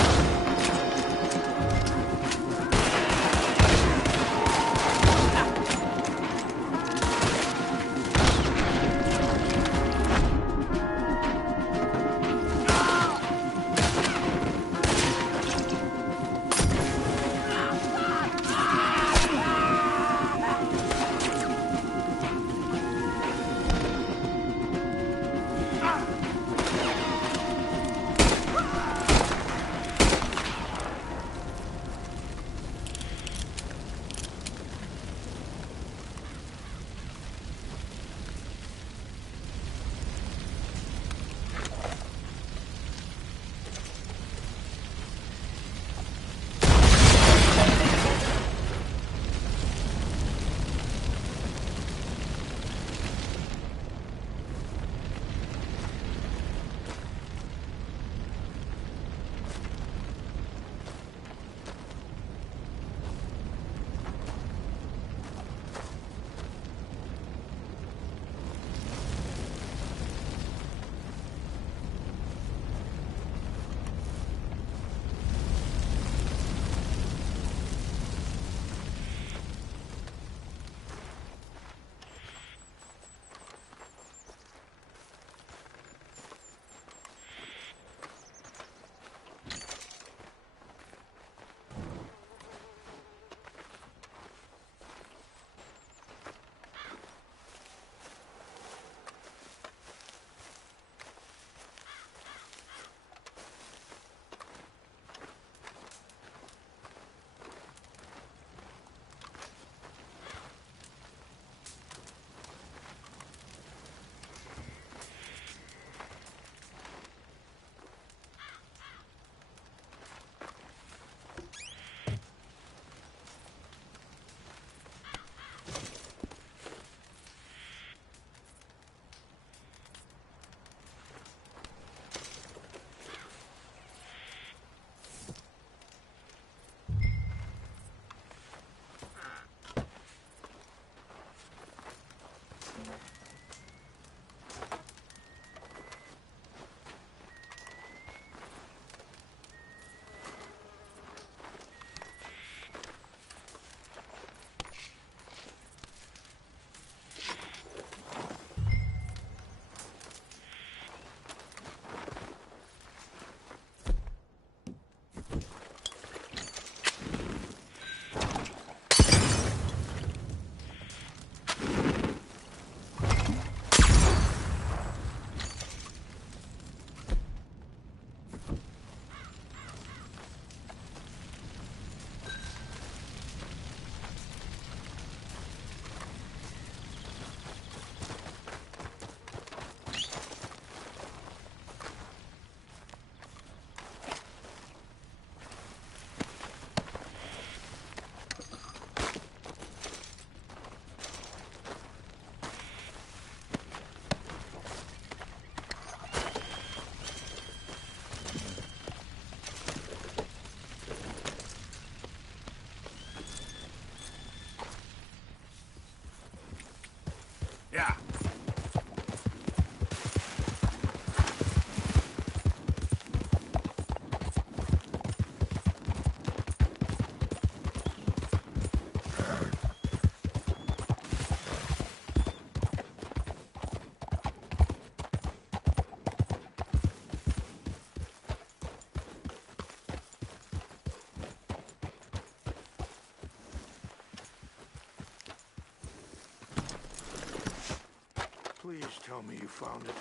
me you found it.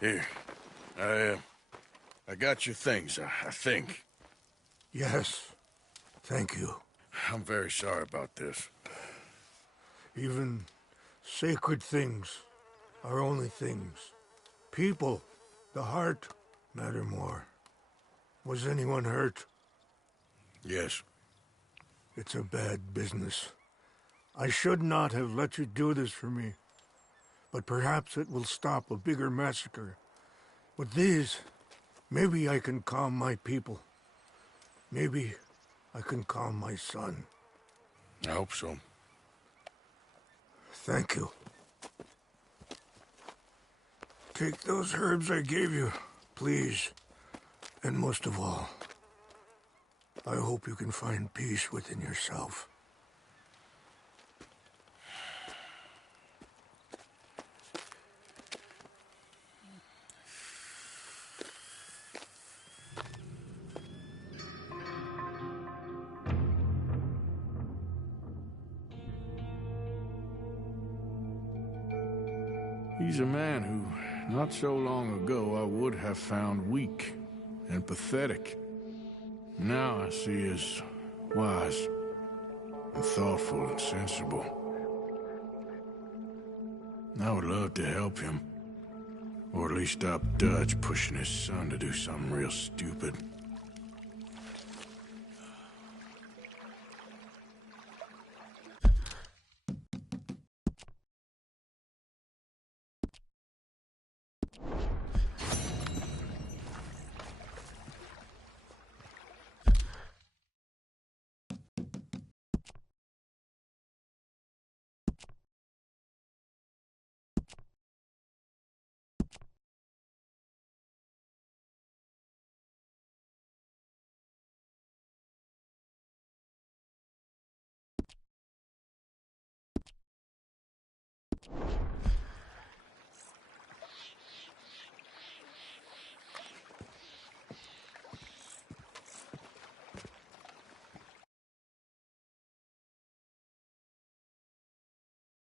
Here. I got your things, I think. Yes. Thank you. I'm very sorry about this. Even sacred things are only things. People, the heart, matter more. Was anyone hurt? Yes. It's a bad business. I should not have let you do this for me. But perhaps it will stop a bigger massacre. With these, maybe I can calm my people. Maybe I can calm my son. I hope so. Thank you. Take those herbs I gave you, please. And most of all, I hope you can find peace within yourself. He's a man who, not so long ago, I would have found weak and pathetic. Now I see as wise and thoughtful and sensible. I would love to help him. Or at least stop Dutch pushing his son to do something real stupid.